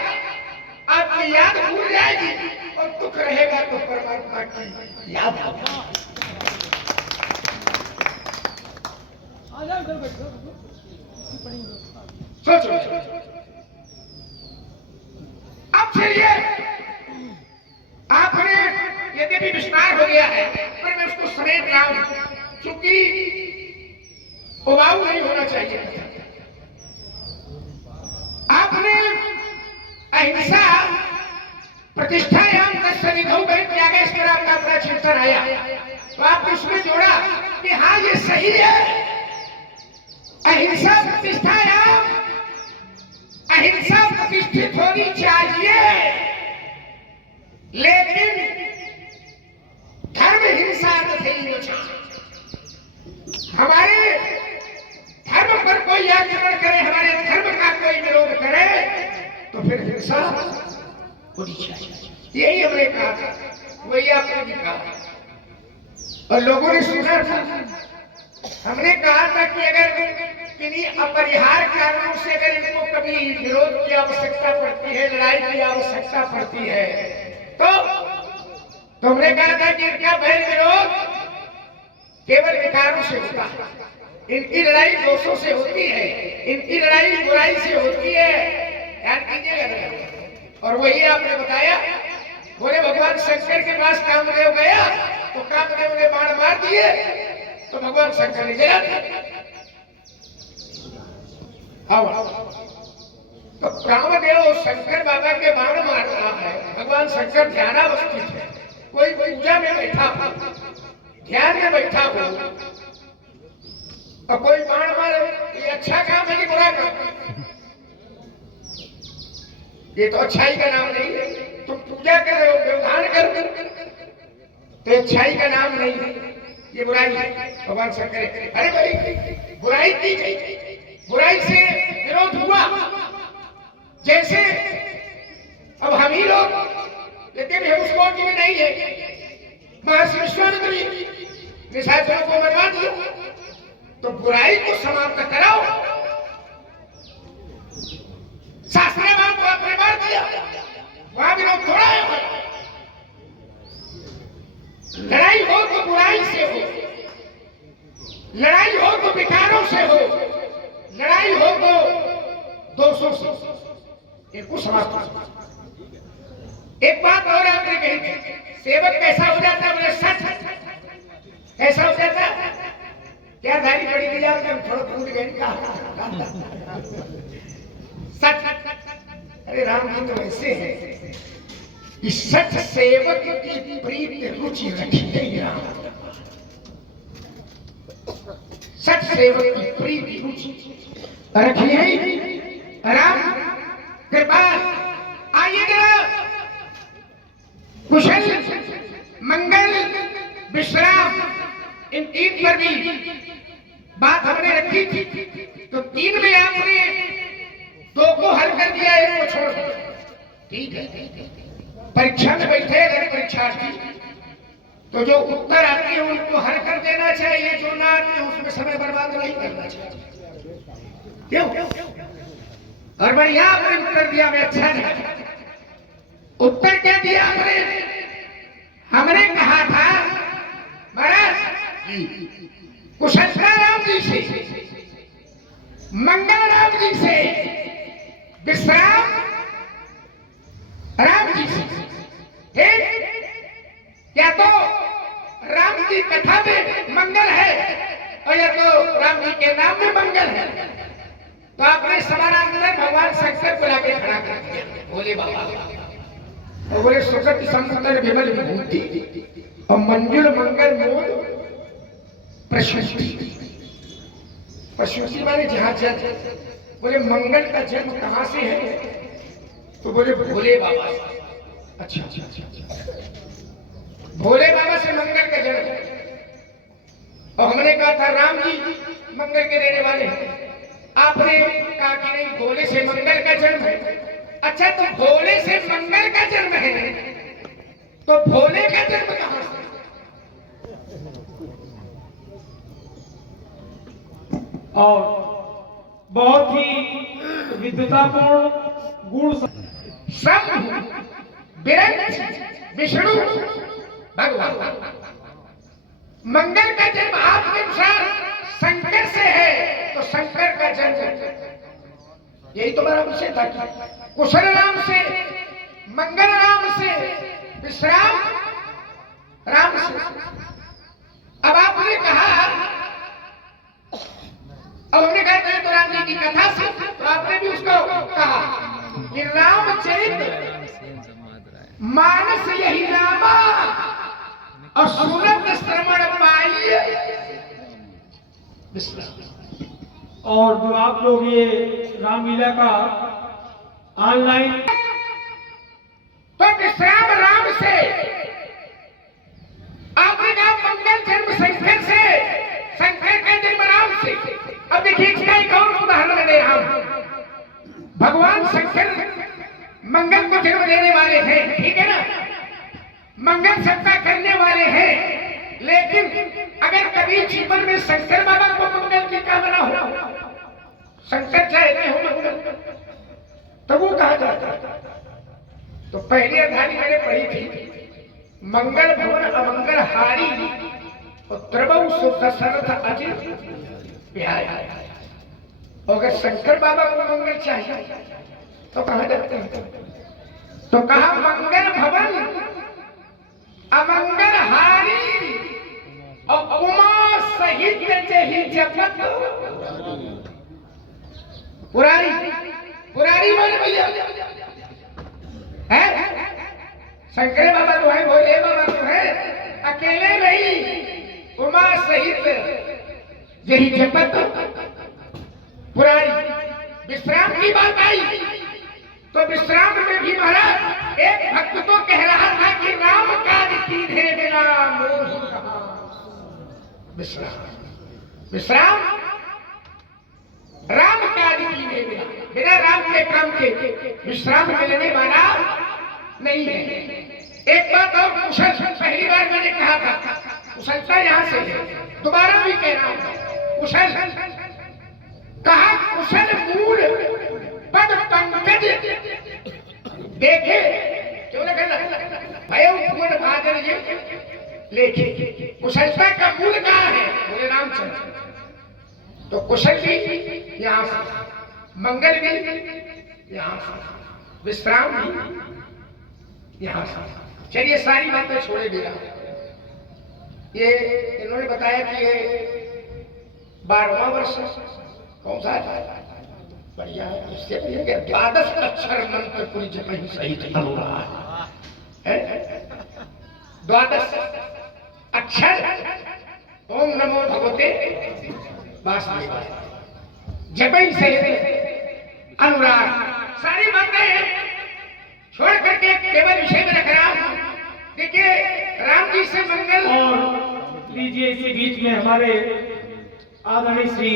आपकी याद भूल जाएगी और दुख रहेगा तो परमात्मा की याद होगा। सोचो। अब चलिए, आपने यद्यपि विस्तार हो गया है पर मैं उसको समेट रहा हूं क्योंकि उबाऊ नहीं होना चाहिए। आपने अहिंसा प्रतिष्ठायाम तत्सनिधौ परित्यागे इस तरह आपका अपना चिंतन आया तो आपने उसमें जोड़ा कि हाँ ये सही है, अहिंसा प्रतिष्ठायाम, अहिंसा प्रतिष्ठित होनी चाहिए, लेकिन धर्म हिंसा नहीं। हमारे धर्म पर कोई आक्रमण करे, हमारे धर्म का कोई विरोध करे तो फिर हिंसा होनी चाहिए। यही हमने कहा था, वही आपने भी कहा और लोगों ने सुना था। हमने कहा था कि अगर किन्हीं अपरिहार्य कारणों से अगर इनको कभी विरोध की आवश्यकता पड़ती है, लड़ाई की आवश्यकता पड़ती है तो हमने कहा था कि इनका भय विरोध केवल विकारों से होता है, इनकी लड़ाई दोषों से होती है, इनकी लड़ाई बुराई से होती है। ध्यान कीजिएगा। और वही आपने बताया, बोले भगवान शंकर के पास कामदेव गया तो कामदेव ने बाण मार दिए तो भगवान शंकर ने जला दिया। तो कामदेव शंकर बाबा के बाण मार रहा है, भगवान शंकर ध्यानावस्थित है, कोई पूजा में बैठा हो, ध्यान में बैठा हो और कोई बाण मारे, ये अच्छा काम है कि बुरा काम? ये तो अच्छाई का नाम नहीं है। तुम पूजा कर रहे हो, व्यवधान कर तो अच्छाई का नाम नहीं है, ये बुराई है। भगवान शंकर अरे भाई बुराई की गई, बुराई से विरोध हुआ। जैसे अब हम ही लोग, लेकिन हम उस कोटि में नहीं है, महर्षि विश्वामित्र ने शास्त्रों को मनवा दिया तो बुराई को समाप्त कराओ। शास्त्र को आपने मार दिया, वहां विरोध थोड़ा है। लड़ाई हो तो बुराई से हो, लड़ाई हो तो विकारों से हो, लड़ाई हो तो दोषों से, इनको समाप्त। एक बात और आपने कही थी, सेवक कैसा हो जाता है? बोले सच। कैसा हो जाता है? क्या दाढ़ी बड़ी दी जाती है, थोड़ा फूट गई का सच। अरे राम जी तो ऐसे है कि सच सेवक की प्रीति रुचि रखिए। राम सच सेवक की प्रीति रुचि रखिए। राम कृपा। आइए कुशल मंगल विश्राम इन तीन पर भी बात हमने रखी थी, तो तीन में आपने दो को हल कर दिया, एक को छोड़ दिया। ठीक है, परीक्षा में बैठे अगर परीक्षार्थी तो जो उत्तर आते हैं उनको हल कर देना चाहिए, जो ना आते हैं उसमें समय बर्बाद नहीं करना चाहिए। क्यों? और बढ़िया आपने उत्तर दिया, मैं अच्छा नहीं। उत्तर क्या दिया आपने? हमने कहा था महाराज कुशलता राम जी से, मंगल राम जी से, विश्राम राम जी से। ठीक? या तो राम की कथा में मंगल है और या तो राम जी के नाम में मंगल है। तो आपने समानांतर भगवान शंकर को लाके खड़ा कर दिया, बोले बाबा। और बोले सुखद संतर विमल विभूति और मंजुल मंगल मोद प्रशस्ति। प्रशस्ति माने जहां जन्म। बोले मंगल का जन्म कहां से है? तो बोले भोले बाबा। अच्छा, भोले बाबा से मंगल का जन्म। और हमने कहा था राम जी मंगल के देने वाले हैं, आपने कहा कि नहीं भोले से मंगल का जन्म है। अच्छा, तो भोले से मंगल का जन्म है तो भोले का जन्म कहां से? और बहुत ही विद्वतापूर्ण गुण सब विरक्त विष्णु भगवान। मंगल का जन्म आपके अनुसार शंकर से है, तो शंकर का जन्म यही तो मेरा विषय था कि कुशल राम से, मंगल राम से, विश्राम राम से। अब आपने कहा, अब हमने कहा तो राम जी की कथा से, तो आपने भी उसको कहा कि रामचरित मानस यही रामा और सुनत श्रवण पाइए। और जो आप लोग ये रामलीला का ऑनलाइन, तो विश्राम राम से, आपने कहा मंगल जन्म शंकर से, शंकर का जन्म राम से। अब देखिए इसका एक और उदाहरण दे रहा हूं। भगवान शंकर मंगल को जन्म देने वाले हैं, ठीक है ना, मंगल सत्ता करने वाले हैं। लेकिन अगर कभी जीवन में शंकर बाबा को मंगल की कामना हो, शंकर चाहते हो मंगल, तो वो कहा जाता है। तो पहली अध्याय मैंने पढ़ी थी, मंगल भवन अमंगल हारी और त्रिभुव सुदशरथ अजित बिहारी। अगर शंकर बाबा को मंगल चाहिए तो कहा जाते हैं, तो कहा मंगल भवन अमंगल हारी और उमा सहित जही जपत पुरारी। पुरारी बोले भैया है, शंकर बाबा तो है, भोले बाबा तो है, अकेले नहीं, उमा सहित यही जपत पुरारी। विश्राम की बात आई तो विश्राम में भी महाराज एक भक्त तो कह रहा था कि राम काज कीधे बिना मोह कहाँ। विश्राम राम काज कीधे बिना, बिना राम के काम के विश्राम मिलने वाला नहीं है। एक बात और कुशल, पहली बार मैंने कहा था कुशलता यहां से, दोबारा भी कह रहा हूं कुशल। कहा कुशल मूल पद पंकज देखे, क्यों लगा भय भाजन ये लेखे। कुशलता का मूल कहाँ है, बोले रामचंद्र। तो कुशल भी यहाँ से, मंगल भी यहाँ से, विश्राम भी यहाँ से। चलिए सारी बातें छोड़े दिया। ये इन्होंने बताया कि ये 12वां वर्ष कौन सा है, बढ़िया है। इसके लिए 12 अक्षर मंत्र पूरी जपही सही हो रहा है। 12 अक्षर ओम नमो भगवते वासुदेवाय जपही सही अनुराग। सारी बातें छोड़ करके केवल विषय में रख रहा हूं। देखिए राम जी से मंगल। और लीजिए इसी बीच में हमारे आदरणीय श्री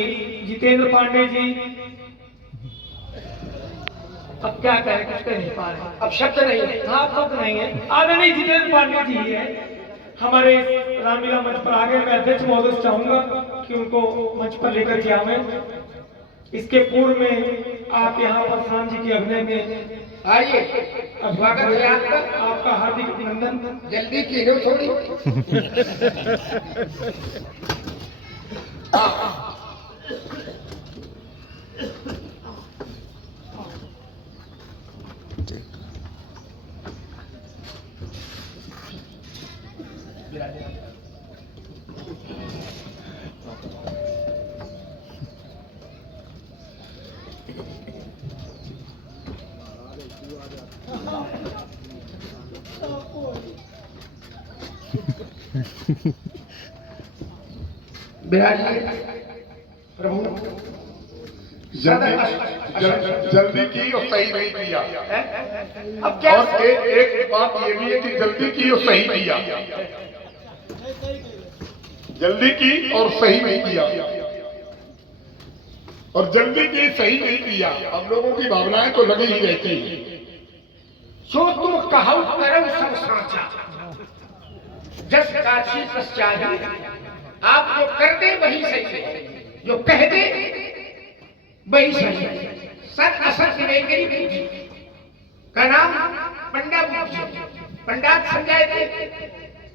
जितेंद्र पांडे जी, अब क्या कहें, कुछ कह नहीं पा रहे, अब शब्द नहीं है। हाँ शब्द नहीं है। आदरणीय जितेंद्र पांडे जी है हमारे रामलीला मंच पर आ गए। मैं अध्यक्ष महोदय से चाहूंगा कि उनको मंच पर लेकर के आवे। इसके पूर्व में आप यहाँ पर शाम जी के अभिनय में आइए, स्वागत है आपका। आपका हार्दिक अभिनंदन। जल्दी कीजिए थोड़ी। प्रभु जल्दी की और सही नहीं किया। अब क्या और एक बात ये भी है कि जल्दी की और सही किया, जल्दी की और सही नहीं किया, और जल्दी की सही नहीं किया। हम लोगों की भावनाएं तो लगी ही रहती हैं। सो तुम कहो करम सब साचा, जस काशी पश्चात जो कर दे वही सही है, जो कह दे वही सही है। सत असत विवेकरी बुद्धि का नाम पंडा बुद्धि, पंडात समझाए थे।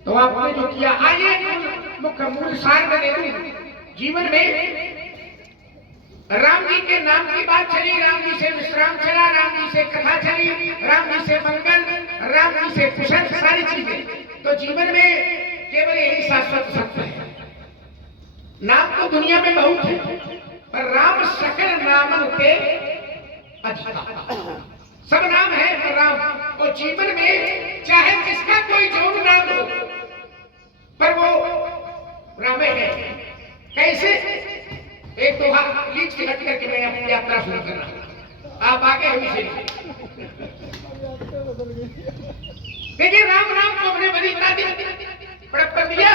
तो आपने जो किया, आइए मुख्य मूल सार में दे दूं। जीवन में राम जी के नाम की बात चली, राम जी से विश्राम चला, राम जी से कथा चली, राम जी से मंगल, राम जी से कुशल, सारी चीजें। तो जीवन में केवल यही शाश्वत सत्य है। नाम तो दुनिया में बहुत है, पर राम सकल नामन के अधिकार। सब नाम है पर राम। और जीवन में चाहे जिसका कोई जोड़ नाम हो, पर वो राम है। कैसे? एक दोहा लीक से हट करके मैं अपनी यात्रा शुरू कर रहा हूं, आप आगे हमसे देखिए। राम नाम को हमने बड़ी बड़प्पन दिया।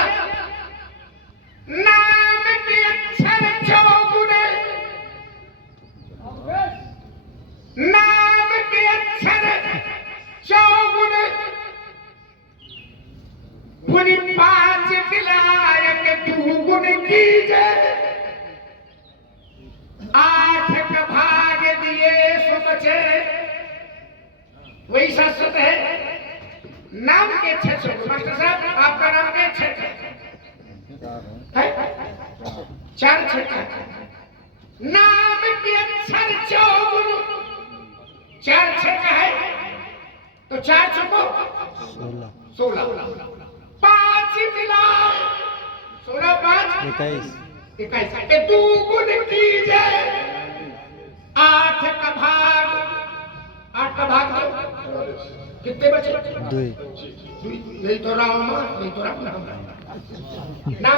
नाम के अक्षर चौगुने, नाम के अक्षर चौगुने, गुण पांच विलायक तू गुण कीजे, आठ का भाग दिए सो बचे। वही शाश्वत है। नाम के छह, मास्टर साहब आपका नाम क्या छह है? चार छह। नाम के अक्षर चौगुन, चार छह का है तो चार छको 16, पांच मिला 16, 5 21 21। तू गुण कीजे, आठ का भाग, 8 का भाग दो, कितने बचे? 2। यही तो राम, यही तो राम नाम नाम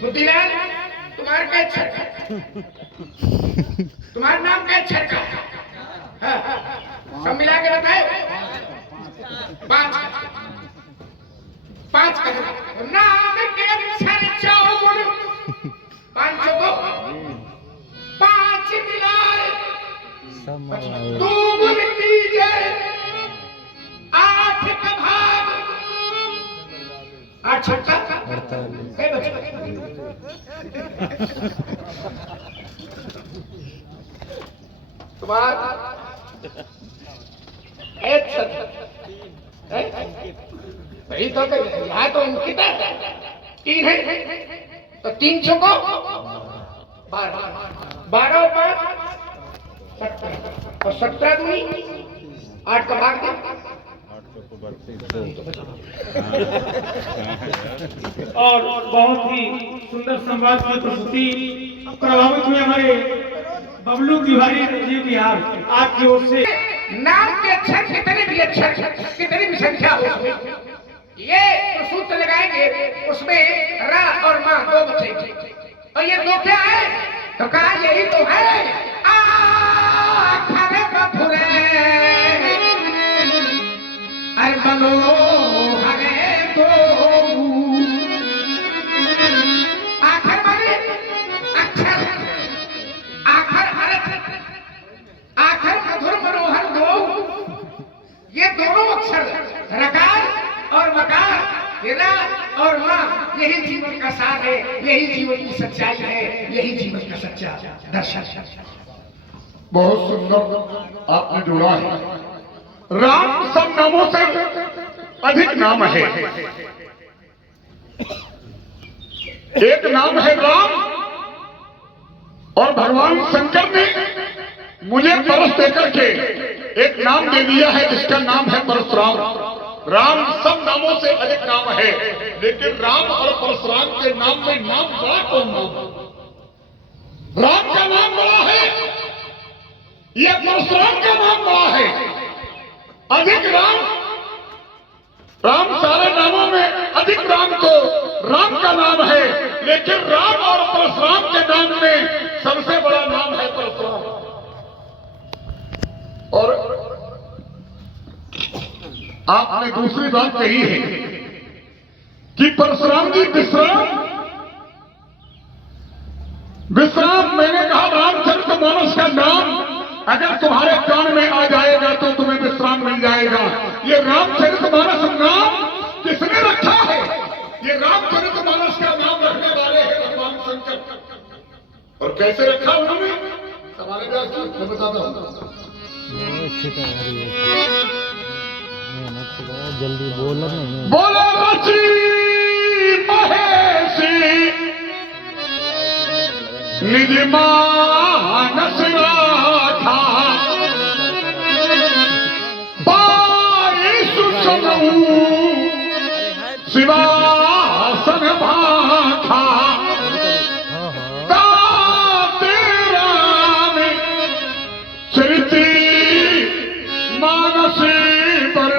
बुद्धिलाल, तुम्हारा क्या छक्का? तुम्हारा नाम क्या छक्का? सब मिला के बताए। 5 का नाम के अक्षर चौगुन, 5 को 5 मिलाए, तू गुण कीजे, 8 का भाग, 8 छक्का 48। तुम्हारा एक वही तो यहाँ तो कितना 3 है, तो 3 छको 12 और 5 17, और 17 दूनी 8 का भाग दे। और बहुत ही सुंदर संवाद की प्रस्तुति प्रभावित हुए हमारे बबलू तिवारी जी बिहार, आपकी ओर से। नाम के अक्षर कितने भी अक्षर, कितनी भी संख्या हो, उसमें ये तो सूत्र लगाएंगे, उसमें रा और मां 2 बचेंगे। और ये 2 क्या है? तो कहा यही तो है अरे बनो हरे तो आखिर माने अक्षर, आखिर अर्थ, आखिर मधुर मनोहर 2, ये दोनों अक्षर रकार और मकार, रा और मां, यही जीवन का सार है, यही जीवन की सच्चाई है, यही जीवन का सच्चा दर्शन। बहुत सुंदर आपने जोड़ा है। राम सब नामों से अधिक नाम है। एक नाम है राम, और भगवान शंकर ने मुझे परस देकर के एक नाम दे दिया है जिसका नाम है परशुराम। राम सब नामों से अधिक नाम है, लेकिन राम और परशुराम के नाम में नाम बड़ा कौन नाम? राम का नाम बड़ा है, यह परशुराम का नाम बड़ा है। अधिक राम, राम सारे नामों में अधिक राम तो राम का नाम है, लेकिन राम और परशुराम के नाम में सबसे बड़ा नाम है परशुराम। और आपने दूसरी बात कही है कि परशुराम जी विश्राम, मैंने कहा रामचरितमानस का नाम अगर तुम्हारे कान में आ जाएगा तो तुम्हें विश्राम मिल जाएगा। ये रामचरितमानस नाम कि किसने रखा है? ये रामचरितमानस का नाम रखने वाले हैं भगवान शंकर। और कैसे रखा उन्होंने? हमारे व्यास जी मैं बताता हूँ। अच्छी तैयारी है, मेहनत से करा, जल्दी बोलर नहीं है। बोलो रची महेशी निज मानस राखा, पाई सुसनऊ शिवासन भाखा, हाँ हाँ ताते राम चरिती मानसी पर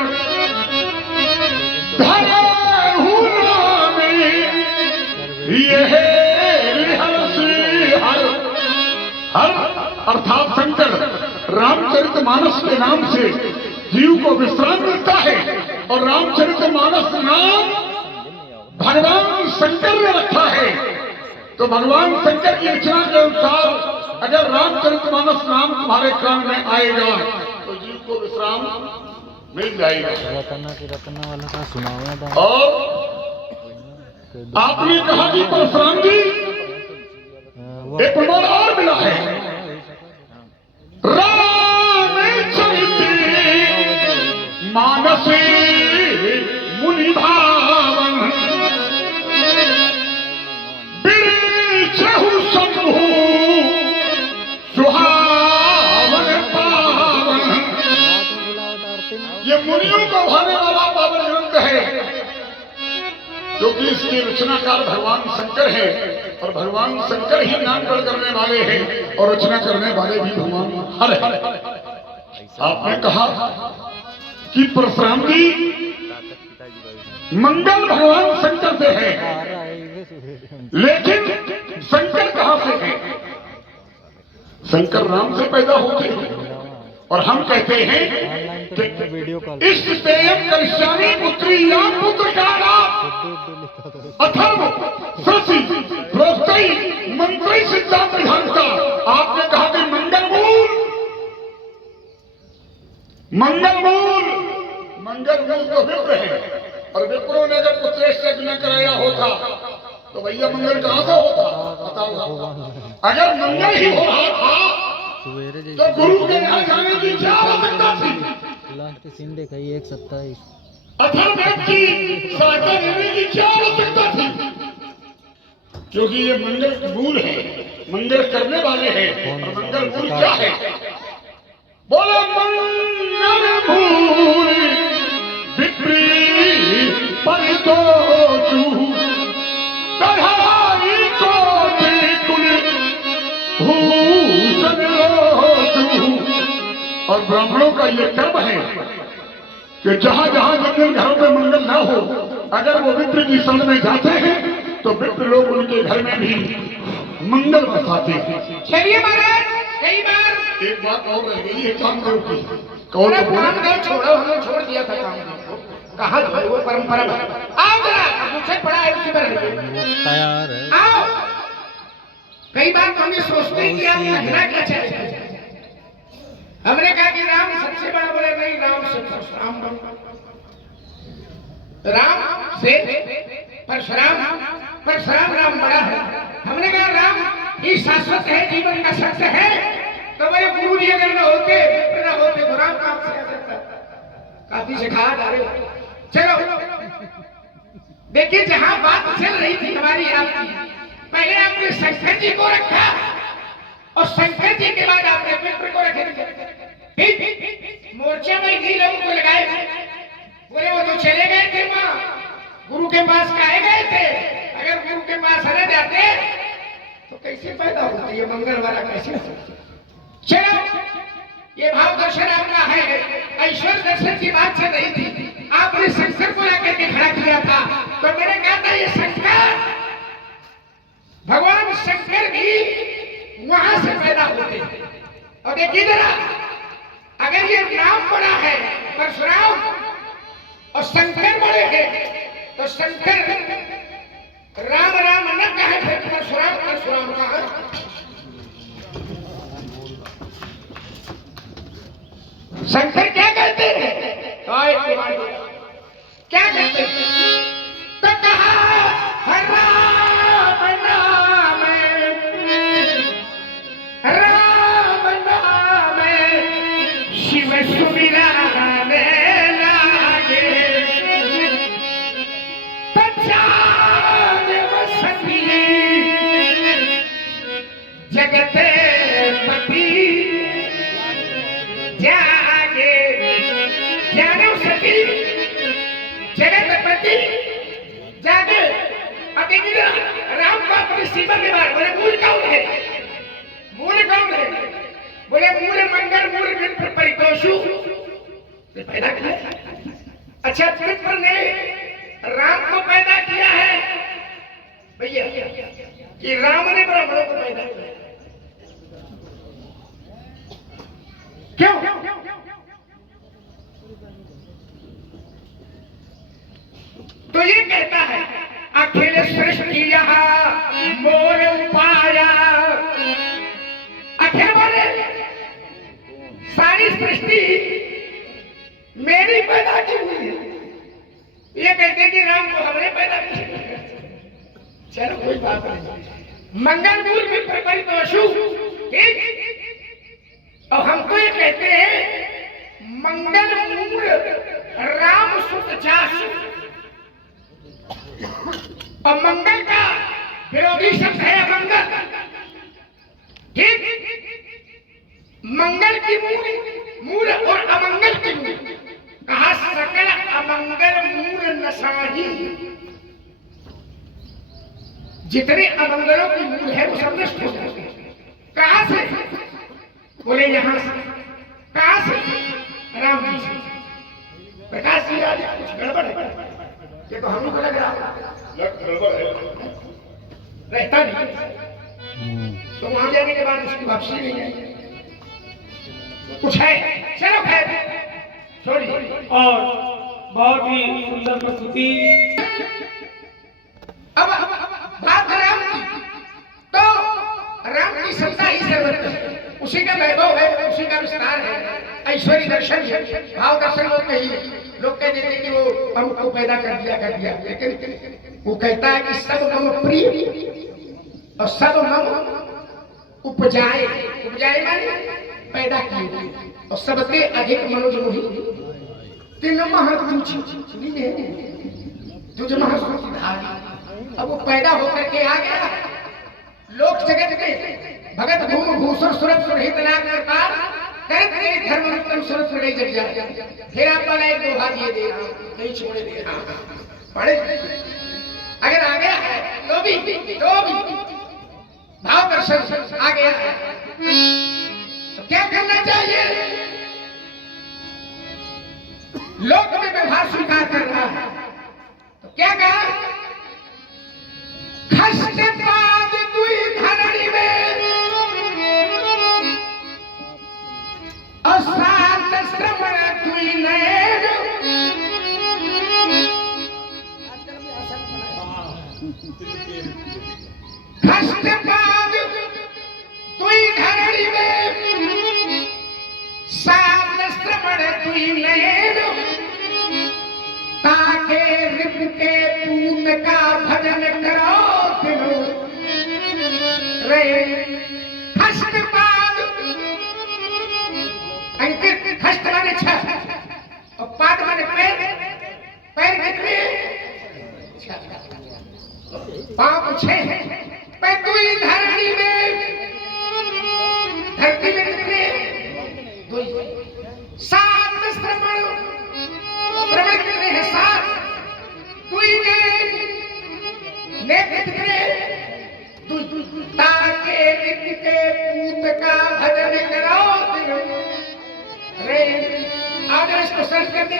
धरे हुनामी यह हर अर्थात शंकर रामचरितमानस के नाम से जीव को विश्राम मिलता है। और रामचरितमानस नाम भगवान शंकर ने रखा है। तो भगवान शंकर की रचना के अनुसार अगर रामचरितमानस नाम तुम्हारे कान में आएगा तो जीव को विश्राम मिल जाएगा। रतना वाला का सुनावा था। और आपने कहा कि परशुराम जी एक प्रमाण और मिला है, रामचरित मानसी मुनि भावन बिरचहु शंभु सुहावन पावन। ये मुनियों को भाने वाला पावन ग्रंथ है, क्योंकि इसके रचनाकार भगवान शंकर है। और भगवान शंकर ही नामकरण करने वाले हैं और रचना करने वाले भी भगवान हर है। आपने कहा कि परशुराम जी मंगल भगवान शंकर से है, लेकिन शंकर कहां से है? शंकर राम से पैदा होते हैं। और हम कहते हैं वीडियो कॉल इष्टदेव करिष्यामि पुत्री राम पुत्र का अथर्व शशि प्रोक्तई मंत्री सिद्धांत विधानता। आपने कहा कि मंगल मूल तो विप्र है। और विप्रों ने अगर पुत्रेश से न कराया होता तो भैया मंगल कहां से होता? बताओ। अगर मंगल ही हो रहा था तो गुरु के यहाँ जाने की क्या आवश्यकता थी? लास्ट सीन देखा 1:27 अथर्ववेद की सहायता लेने की क्या आवश्यकता थी? क्योंकि ये मंगल मूल है, मंगल करने वाले हैं। और मंगल मूल क्या है? बोलो मंगल मूल विपरीत परितोषु कढ़ाई को बिल्कुल भूषण लोचु। और ब्राह्मणों का ये कर्म है कि जहां जहां जिन घरों में मंगल ना हो, अगर वो विप्र की शरण में जाते हैं तो विप्र लोग उनके घर में भी मंगल बसाते हैं। चलिए महाराज, कई बार एक बात और रह गई है कामदेव की। कौन काम नहीं छोड़ो, हमने छोड़ दिया था कामदेव को। कहा जो है वो परंपरा। आओ जरा, मुझे पड़ा है उसी पर तैयार है। आओ। कई बार तो हमें सोचते हैं कि आप कहना क्या चाहते हैं। हमने कहा कि राम सबसे बड़ा, बोले नहीं, राम से परशुराम, राम से परशुराम, परशुराम राम बड़ा है। हमने कहा राम ही शाश्वत है, जीवन का सत्य है। तो मेरे गुरु जी अगर न होते, मित्र न होते तो राम काम से आ सकता। काफी सिखा जा रहे हो। चलो देखिए, जहां बात चल रही थी हमारी आपकी, पहले आपने शंकर जी को रखा और शंकर जी के बाद आपने मित्र को रखे। मोर्चा में ही लोगों को लगाए, बोले वो तो चले गए थे वहां, गुरु के पास काहे गए थे? अगर गुरु के पास न जाते तो कैसे पैदा होती है मंगल वाला? कैसे? चलो, ये भाव दर्शन आपका है, ऐश्वर्य दर्शन की बात चल रही थी। आपने शंकर को ला करके खड़ा किया था, तो मैंने कहा था ये शंकर, भगवान शंकर भी वहां से पैदा होते। और देखिए जरा, अगर ये राम बड़ा है परशुराम और शंकर बड़े हैं, तो शंकर राम राम न कहे फिर परशुराम परशुराम कहा। शंकर क्या कहते हैं? क्या कहते हैं? जगत पति जागे ज्ञानो सती जगत पति जागे। अब देखिए राम को अपनी सीमा के बाहर बोले मूल कौन है? मूल कौन है? बोले मूल मंगल मूल विप्र परितोषु पैदा किया। अच्छा विप्र ने राम को पैदा किया है भैया कि राम ने ब्राह्मणों को पैदा किया? क्यों? तो ये कहता है अखिल सृष्टि मोर उपाया। अखिल बोले सारी सृष्टि मेरी पैदा की हुई है। ये कहते कि राम को हमने पैदा किया। चलो कोई बात नहीं। मंगल मूल भी परितोषु ठीक। और हम तो ये कहते हैं मंगल मूल राम सुत जासु। और मंगल का विरोधी शब्द है अमंगल ठीक। मंगल की मूल और अमंगल की मूल कहा सकल अमंगल मूल नशाही। जितने अमंगलों की मूल है वो सब नष्ट हो जाते हैं। कहां से? बोले यहां से। कहां से? राम जी से। प्रकाश जी आज कुछ गड़बड़ है। ये तो हम लोग को लग रहा है रहता नहीं। तो वहां जाने के बाद उसकी वापसी नहीं है। कुछ है चलो खैर छोड़िए। और बहुत ही सुंदर प्रस्तुति। अब बात है राम की। तो राम की सत्ता ही सर्वत्र है। उसी का वैभव है, उसी का विस्तार है, ऐश्वर्य दर्शन है, भाव दर्शन लोग नहीं। लोग कह देते कि वो हमको पैदा कर दिया। लेकिन वो कहता है कि सब मम प्रिय और सब मम उपजाए। उपजाए माने पैदा किए। और सबसे अधिक मनोज मुहि तीन तुझ महाधारी। अब वो पैदा होकर के आ गया लोक जगत में। भगत भूम भूषण सुरत सुरहित नाग के पार करत तेरे धर्म उत्तम सुरत सुरही जग जाए। फिर आप वाला एक दोहा दिए दे रहा नहीं छोड़े दे रहा पढ़े। अगर आ गया है तो भी भाव दर्शन आ गया है तो क्या करना चाहिए? लोक में व्यवहार स्वीकार कर रहा है तो क्या कहा? खष्ट पाद दुई धरणी में असात श्रवण दुई नयन। खष्ट पाद दुई धरणी में सात श्रवण दुई नयन। ताके रिप के पूत का भजन करो दिलो रे। खष्ट पाद अंकित खष्ट माने छह और पाद माने पैर। पैर कितने? पांव छह है। पैर दुई धरणी में धरती में कितने? दुई। सात श्रवण श्रवण कितने हैं? सात। दुई ने कितने? ताके रिप के पूत का भजन करो दिलो रे। आज इसको सर्च कर दे।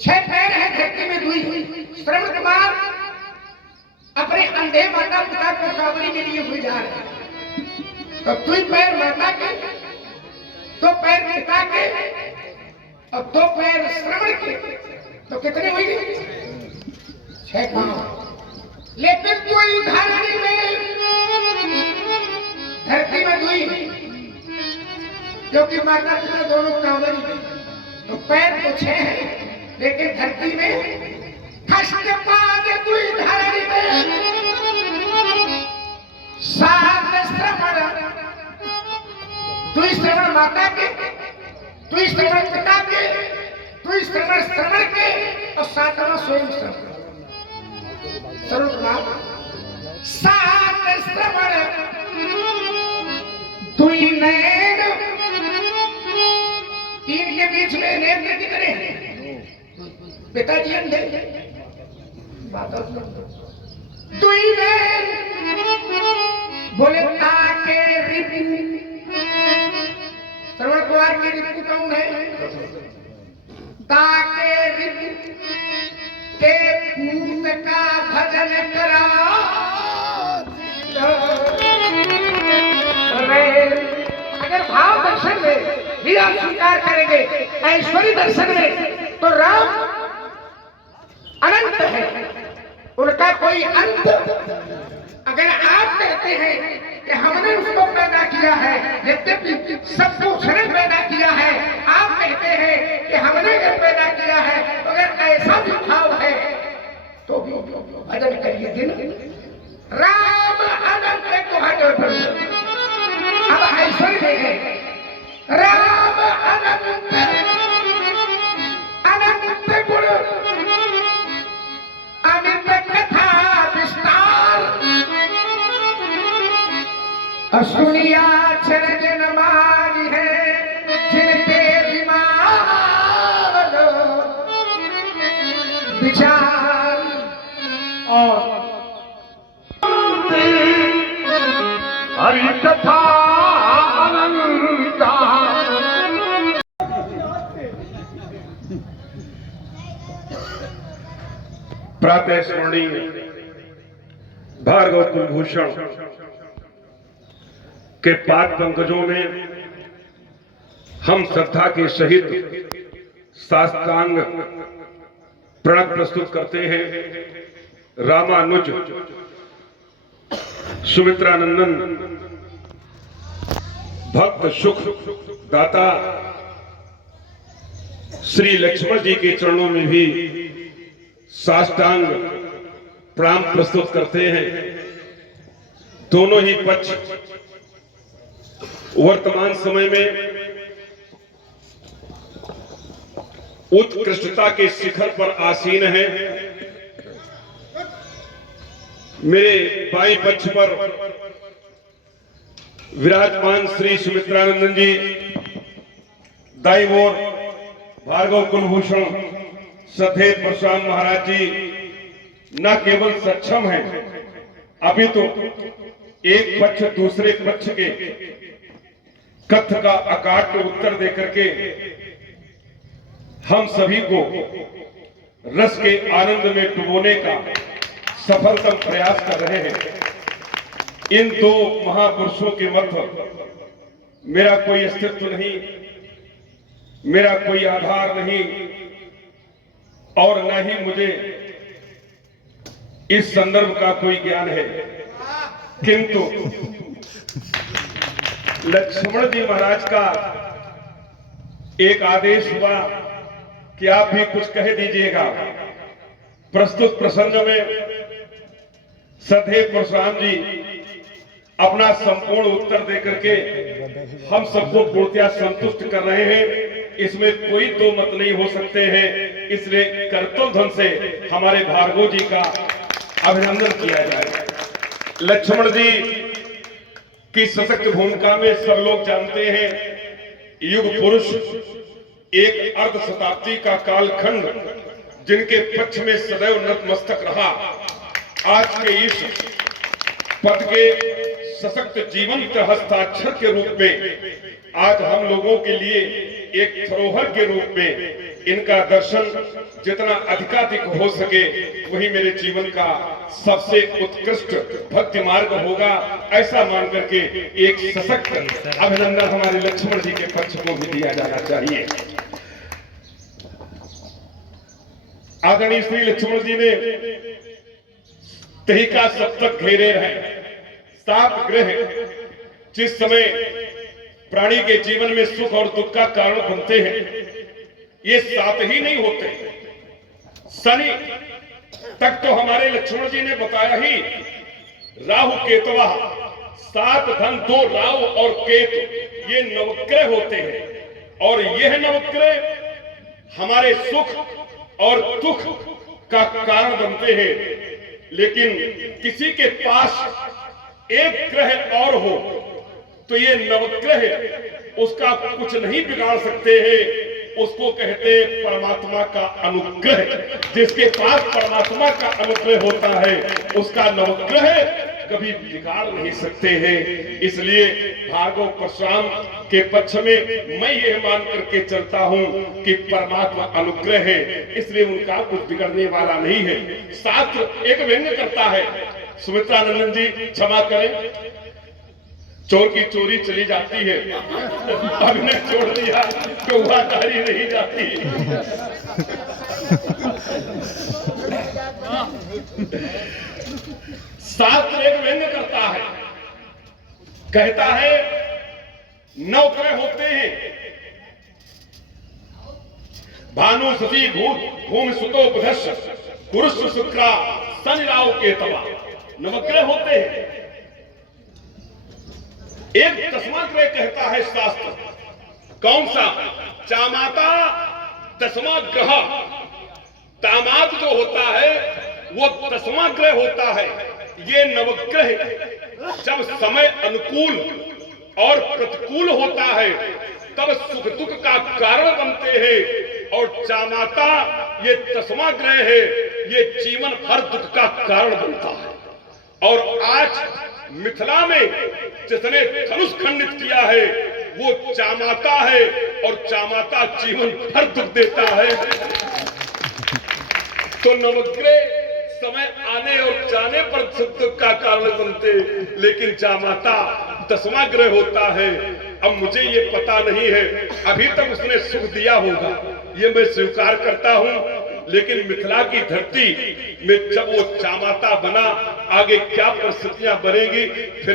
छह पैर है धरती में दुई। श्रवण के बाद अपने अंधे माता पिता को कावड़ी में लिए हुए जा रहे हैं। तो दुई पैर माता के, दो पैर पिता के और दो पैर श्रवण के। तो कितने हुई? छह पांव। लेकिन दुई धरती में दुई क्योंकि माता पिता दोनों कांवड़ी में। तो पैर तो छह है लेकिन धरती में खष्ट पाद दुई धरणी में सात श्रवण। दुई श्रवण माता के, दुई श्रवण पिता के, दुई श्रवण श्रवण के और सातवां स्वयं श्रवण। सात श्रवण दुई नैन, तीन के बीच में नेत्र दिखरे पिताजी अंधे, दुई नैन बोले ताके रिपु, श्रवण कुमार के रिपु कौन है? ताके रिपु के पूत का भजन करा, अगर भाव दर्शन में ही आप स्वीकार करेंगे, ऐश्वर्य दर्शन में, तो राम अनंत है, उनका कोई अंत। अगर आप कहते हैं कि हमने उसको पैदा किया है, यद्यपि सबको उसने पैदा किया है, आप कहते हैं कि हमने अगर पैदा किया है, तो अगर ऐसा भी भाव है तो भी भजन करिए दिन राम अनंत को हटो। अब ऐश्वर्य है राम अनंत, अनंत गुण अनंत कथा विस्तार, सुनिया चरण नमाज है जिनके विमान विचार और हरि कथा अनंता। प्रातः स्मरणीय भार्गव कुलभूषण के पाद पंकजों में हम श्रद्धा के सहित साष्टांग प्रणव प्रस्तुत करते हैं। रामानुज सुमित्रानंदन भक्त सुख दाता श्री लक्ष्मण जी के चरणों में भी साष्टांग प्रणाम प्रस्तुत करते हैं। दोनों ही पक्ष वर्तमान समय में उत्कृष्टता के शिखर पर आसीन है। मेरे बाएं पक्ष पर विराजमान श्री सुमित्रानंदन जी, दाईं ओर भार्गव कुलभूषण सधे परशुराम महाराज जी न केवल सक्षम हैं, अभी तो एक पक्ष दूसरे पक्ष के कथ का अकाट उत्तर देकर के हम सभी को रस के आनंद में डुबोने का सफलतम प्रयास कर रहे हैं। इन दो महापुरुषों के मध्य मेरा कोई अस्तित्व नहीं, मेरा कोई आधार नहीं, और न ही मुझे इस संदर्भ का कोई ज्ञान है। किंतु लक्ष्मण जी महाराज का एक आदेश हुआ कि आप भी कुछ कह दीजिएगा। प्रस्तुत प्रसंग में सधे परशुराम जी अपना संपूर्ण उत्तर देकर के हम सबको पूर्णतया संतुष्ट कर रहे हैं। इसमें कोई दो मत नहीं हो सकते हैं, इसलिए करतल ध्वन से हमारे भार्गव जी का अभिनंदन किया जाए। लक्ष्मण जी की सशक्त भूमिका में सब लोग जानते हैं, युग पुरुष, एक अर्ध शताब्दी का कालखंड जिनके पक्ष में सदैव नतमस्तक रहा, आज के इस पद के सशक्त जीवंत हस्ताक्षर के रूप में आज हम लोगों के लिए एक धरोहर के रूप में इनका दर्शन जितना अधिकाधिक हो सके वही मेरे जीवन का सबसे उत्कृष्ट भक्ति मार्ग होगा, ऐसा मान करके एक सशक्त अभिनंदन हमारे लक्ष्मण जी के पक्ष को भी दिया जाना चाहिए। आदरणीय श्री लक्ष्मण जी ने तहिका सप्तक घेरे हैं, 7 ग्रह जिस समय प्राणी के जीवन में सुख और दुख का कारण बनते हैं, ये 7 ही नहीं होते। शनि तक तो हमारे लक्ष्मण जी ने बताया ही, राहु केतवा 7 धन 2 राहु और केतु, ये नवग्रह होते हैं और यह नवग्रह हमारे सुख और दुख का कारण बनते हैं। लेकिन किसी के पास एक ग्रह और हो तो ये नवग्रह उसका कुछ नहीं बिगाड़ सकते हैं। उसको कहते हैं परमात्मा का अनुग्रह। जिसके पास परमात्मा का अनुग्रह होता है उसका नवग्रह कभी बिगाड़ नहीं सकते हैं। इसलिए भार्गव परशुराम के पक्ष में मैं ये मान करके चलता हूँ कि परमात्मा अनुग्रह है, इसलिए उनका कुछ बिगड़ने वाला नहीं है। शास्त्र एक व्यंग्य करता है, सुमित्रानंदन जी क्षमा करें, चोर की चोरी चली जाती है, अब ने छोड़ दिया तो उहाकारी नहीं जाती। शास्त्र एक व्यंग्य करता है, कहता है 9 ग्रह होते हैं, भानु शशि भूत भूमि सुतो बुधश्च पुरुष शुक्रा शनि राहु केतवा, नवग्रह होते हैं। एक 10वां ग्रह कहता है शास्त्र, कौन सा? चामाता 10वां ग्रह। तामात जो होता है वो 10वां ग्रह होता है। ये नवग्रह जब समय अनुकूल और प्रतिकूल होता है तब सुख दुख का कारण बनते हैं, और चामाता ये 10वां ग्रह है, ये जीवन भर दुख का कारण बनता है। और आज मिथिला में जिसने धनुष खंडित किया है वो चामाता है, और चामाता जीवन भर दुख देता है। तो नवग्रह समय आने और जाने पर सुख दुख का कारण बनते, लेकिन चामाता 10वां ग्रह होता है। अब मुझे ये पता नहीं है, अभी तक उसने सुख दिया होगा, ये मैं स्वीकार करता हूं, लेकिन मिथिला की धरती में जब वो चामाता बना, आगे क्या परिस्थितियां बनेंगी, फिर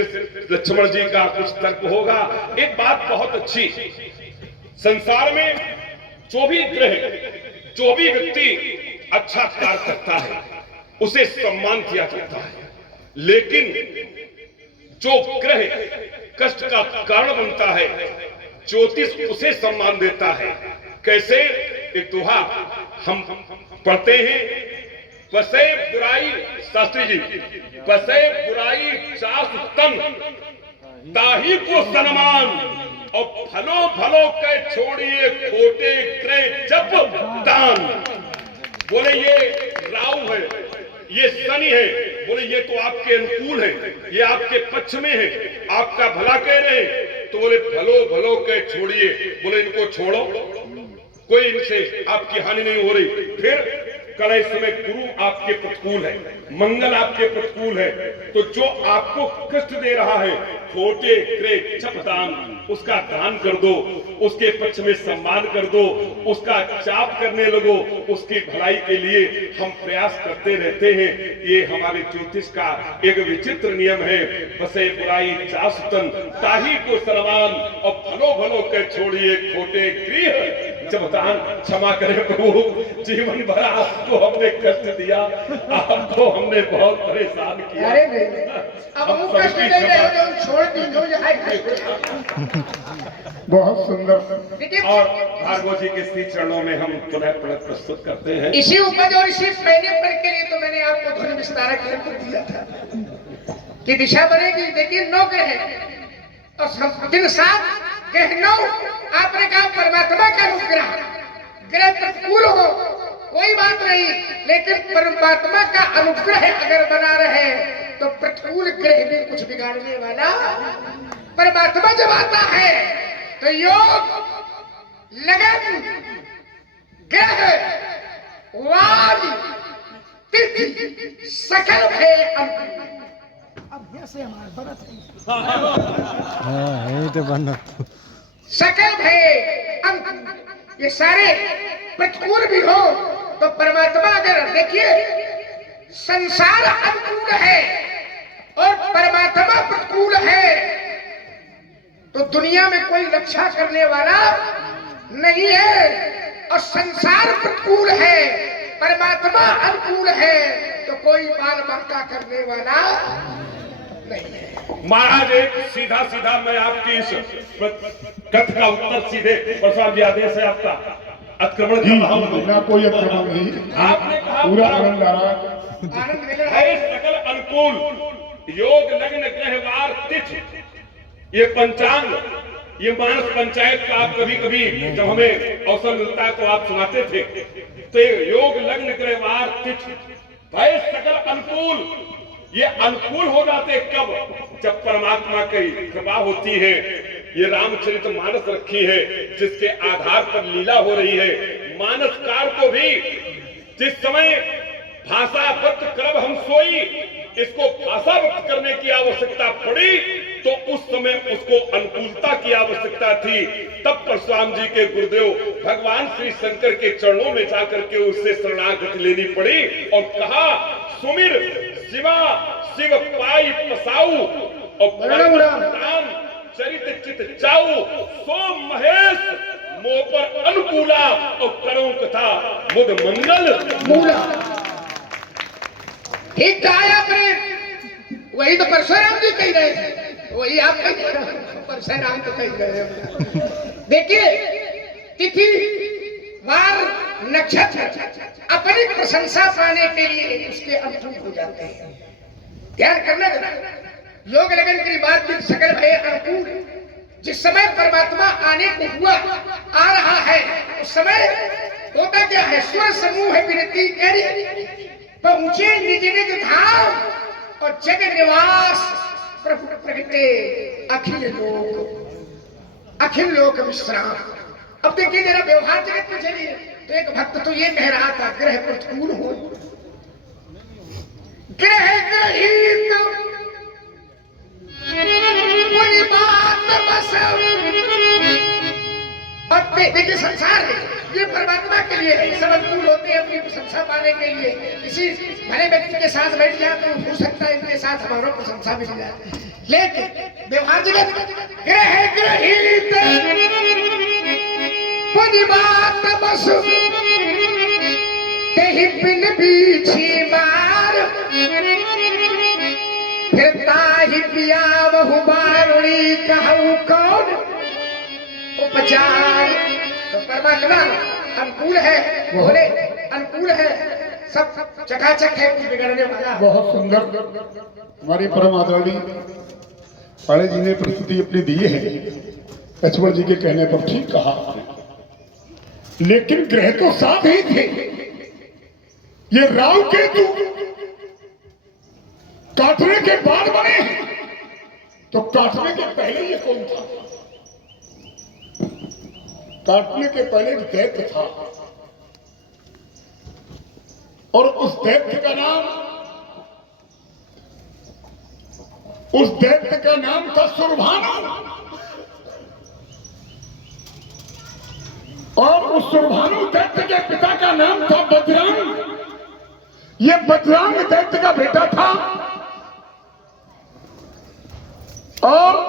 लक्ष्मण जी का कुछ तर्क होगा। एक बात बहुत अच्छी, संसार में जो भी ग्रह, जो भी व्यक्ति अच्छा कार्य करता है उसे सम्मान किया जाता है, लेकिन जो ग्रह कष्ट का कारण बनता है ज्योतिष उसे सम्मान देता है। कैसे? एक दोहा हम पढ़ते हैं, बसे बुराई, शास्त्री जी, बसे बुराई चास तन ताही को सन्मान, और फलो फलो के छोड़िए खोटे ग्रह जब दान। बोले ये राहु है, ये शनि है, बोले ये तो आपके अनुकूल है, ये आपके पक्ष में है, आपका भला कह रहे हैं, तो बोले भलो भलो के छोड़िए, बोले इनको छोड़ो, कोई इनसे आपकी हानि नहीं हो रही। फिर कल समय गुरु आपके प्रतिकूल है, मंगल आपके प्रतिकूल है, तो जो आपको कष्ट दे रहा है खोटे ग्रह जप दान, उसका दान कर दो, उसके पक्ष में सम्मान कर दो, उसका जाप करने लगो, उसकी भलाई के लिए हम प्रयास करते रहते हैं। ये हमारे ज्योतिष का एक विचित्र नियम है, बसे बुराई चासतन ताही को सन्मान, और भलो भलो के छोड़िए खोटे गृह जब दान। क्षमा करें प्रभु, जीवन भर आपको हमने कष्ट दिया, आपको हमने बहुत परेशान किया। अरे नहीं, अब वो कष्ट दे रहे हो जो छोड़ दी, जो यहाँ कष्ट। बहुत सुंदर। और भार्गव जी के श्री चरणों में हम पुनः प्रस्तुत करते हैं। इसी उपज और इसी पहले पर के लिए तो मैंने आपको ध्वनि विस्तारक यंत्र दिया था कि दिशा बनेगी। देखिए 9 ग्रह और दिन 7 ग्रह 9, आपने कहा परमात्मा का अनुग्रह, ग्रह प्रतिकूल हो कोई बात नहीं, लेकिन परमात्मा का अनुग्रह अगर बना रहे तो प्रतिकूल ग्रह भी कुछ बिगाड़ने वाला। परमात्मा जब आता है तो योग, लगन, ग्रह, वाद, तिथि, सकल भय सकल भय अंत, ये सारे प्रतिकूल भी हो तो परमात्मा अगर देखिए संसार अनुकूल है और परमात्मा प्रतिकूल है तो दुनिया में कोई रक्षा करने वाला नहीं है। और संसार प्रतिकूल है, परमात्मा अनुकूल है तो कोई बाल बांका करने वाला नहीं है। महाराज एक सीधा सीधा मैं आपकी इस कथ का उत्तर सीधे प्रसाद जी आदेश है आपका अतिक्रमण जी ना कोई अतिक्रमण नहीं, आपने कहा पूरा आनंद आ रहा आनंद मिल रहा है है। सकल अनुकूल योग लग्न ग्रह वार तिथि ये पंचांग, ये मानस पंचायत का आप कभी कभी जब हमें अवसर मिलता है तो आप सुनाते थे। तो योग लग्न ग्रहवार तिथि भय सकल अनुकूल, ये अनुकूल हो जाते कब? जब परमात्मा की कृपा होती है। ये रामचरित मानस रखी है जिसके आधार पर लीला हो रही है। मानसकार को भी जिस समय भाषावत करब हम सोई, इसको भाषावत करने की आवश्यकता पड़ी तो उस समय उसको अनुकूलता की आवश्यकता थी। तब परशुराम जी के गुरुदेव भगवान श्री शंकर के चरणों में जाकर के उससे शरणागति लेनी पड़ी और कहा सुमिर शिवा शिव पाई पसाऊ और चरित चित चाऊ सो महेश मोह पर अनुकूला और करो कथा मुद मंगल मूला। ठीक कहा आपने, वही तो परशुराम जी कह रहे थे, वही आप कह रहे हैं, परशुराम तो कह रहे हैं। देखिए तिथि वार नक्षत्र अपनी प्रशंसा पाने के लिए उसके अनुकूल हो जाते हैं। ध्यान करना जरा, योग लगन की बात की सकल भय अनुकूल। जिस समय परमात्मा आने को हुआ आ रहा है उस समय होता क्या है? स्वर समूह है विनती करी पहुंचे निज निज धाम और जग निवास प्रभु प्रगटे अखिल लोक विश्राम। अब देखिए जरा व्यवहार जगत में चलिए तो एक भक्त तो ये कह रहा था ग्रह प्रतिकूल हो, ग्रह ग्रहित कोई बात बस। अब देखिए संसार है ये परमात्मा के लिए है, सब अनुकूल होते हैं अपनी प्रशंसा पाने के लिए। किसी भले व्यक्ति के साथ बैठ जाए तो हो सकता है इनके साथ हमारा प्रशंसा मिल जाए, लेकिन व्यवहार जगत ग्रह ग्रहित कोई बात बस तेहि बिन बीछी मार फिरता ही पिया बहु बारुणी कहूँ कौन उपचार। तो परमात्मा अनुकूल है, भोले अनुकूल है, सब चकाचक है, कुछ बिगड़ने वाला। बहुत सुंदर हमारे परम आदरणीय पाड़े जी ने प्रस्तुति अपनी दी है। लक्ष्मण जी के कहने पर ठीक कहा, लेकिन ग्रह तो साथ ही थे। ये राहु केतु काटने के बाद बने हैं, तो काटने के पहले ये कौन था? काटने के पहले एक दैत्य था और उस दैत्य का नाम था सुरभानु। और उस सुरभानु दैत्य के पिता का नाम था बजरंग। ये बजरंग दैत्य का बेटा था और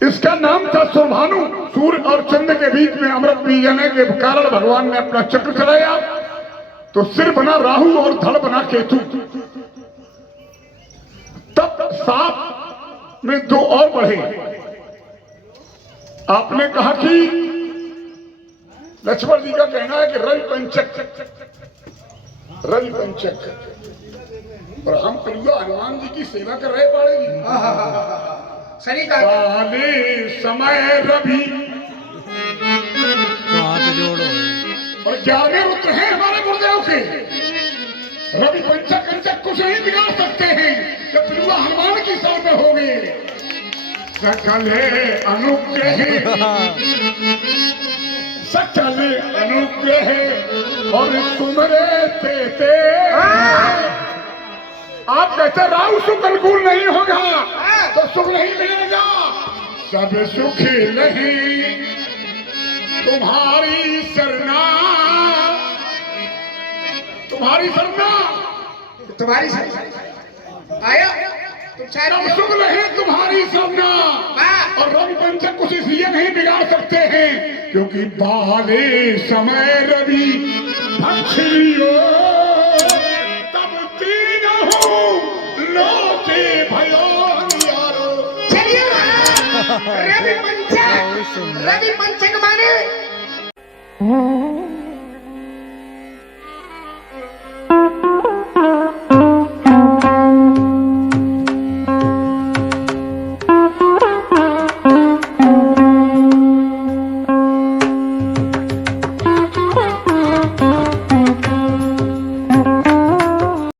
इसका नाम था सुरभानु। सूर्य और चंद्र के बीच में अमृत पी जाने के कारण भगवान ने अपना चक्र चलाया तो सिर बना राहु और धड़ बना केतु। तब सात में दो और बढ़े। आपने कहा कि लक्ष्मण जी का कहना है कि रवि पंचक और हम प्रिया हनुमान जी की सेवा कर रहे पाड़े सही का समय रवि तो हाथ जोड़ो और 11वें रुद्र हैं हमारे गुरुदेव के। रवि पंचक कंचक कुछ नहीं बिगाड़ सकते हैं जब प्रिया हनुमान की शरण में हो गए। सकले अनुग्रह और तुम्हारे ते आप कहते राहु सुख अनुकूल नहीं होगा तो सुख नहीं मिलेगा। सब सुख नहीं तुम्हारी शरणा, तुम्हारी आया तुम सब सुख नहीं तुम्हारी शरणा। और रवि पंचक कुछ इसलिए नहीं बिगाड़ सकते हैं क्योंकि बाले समय रवि भक्षियो तब तीनों लोके भयो यारो। चलिए रवि पंचक माने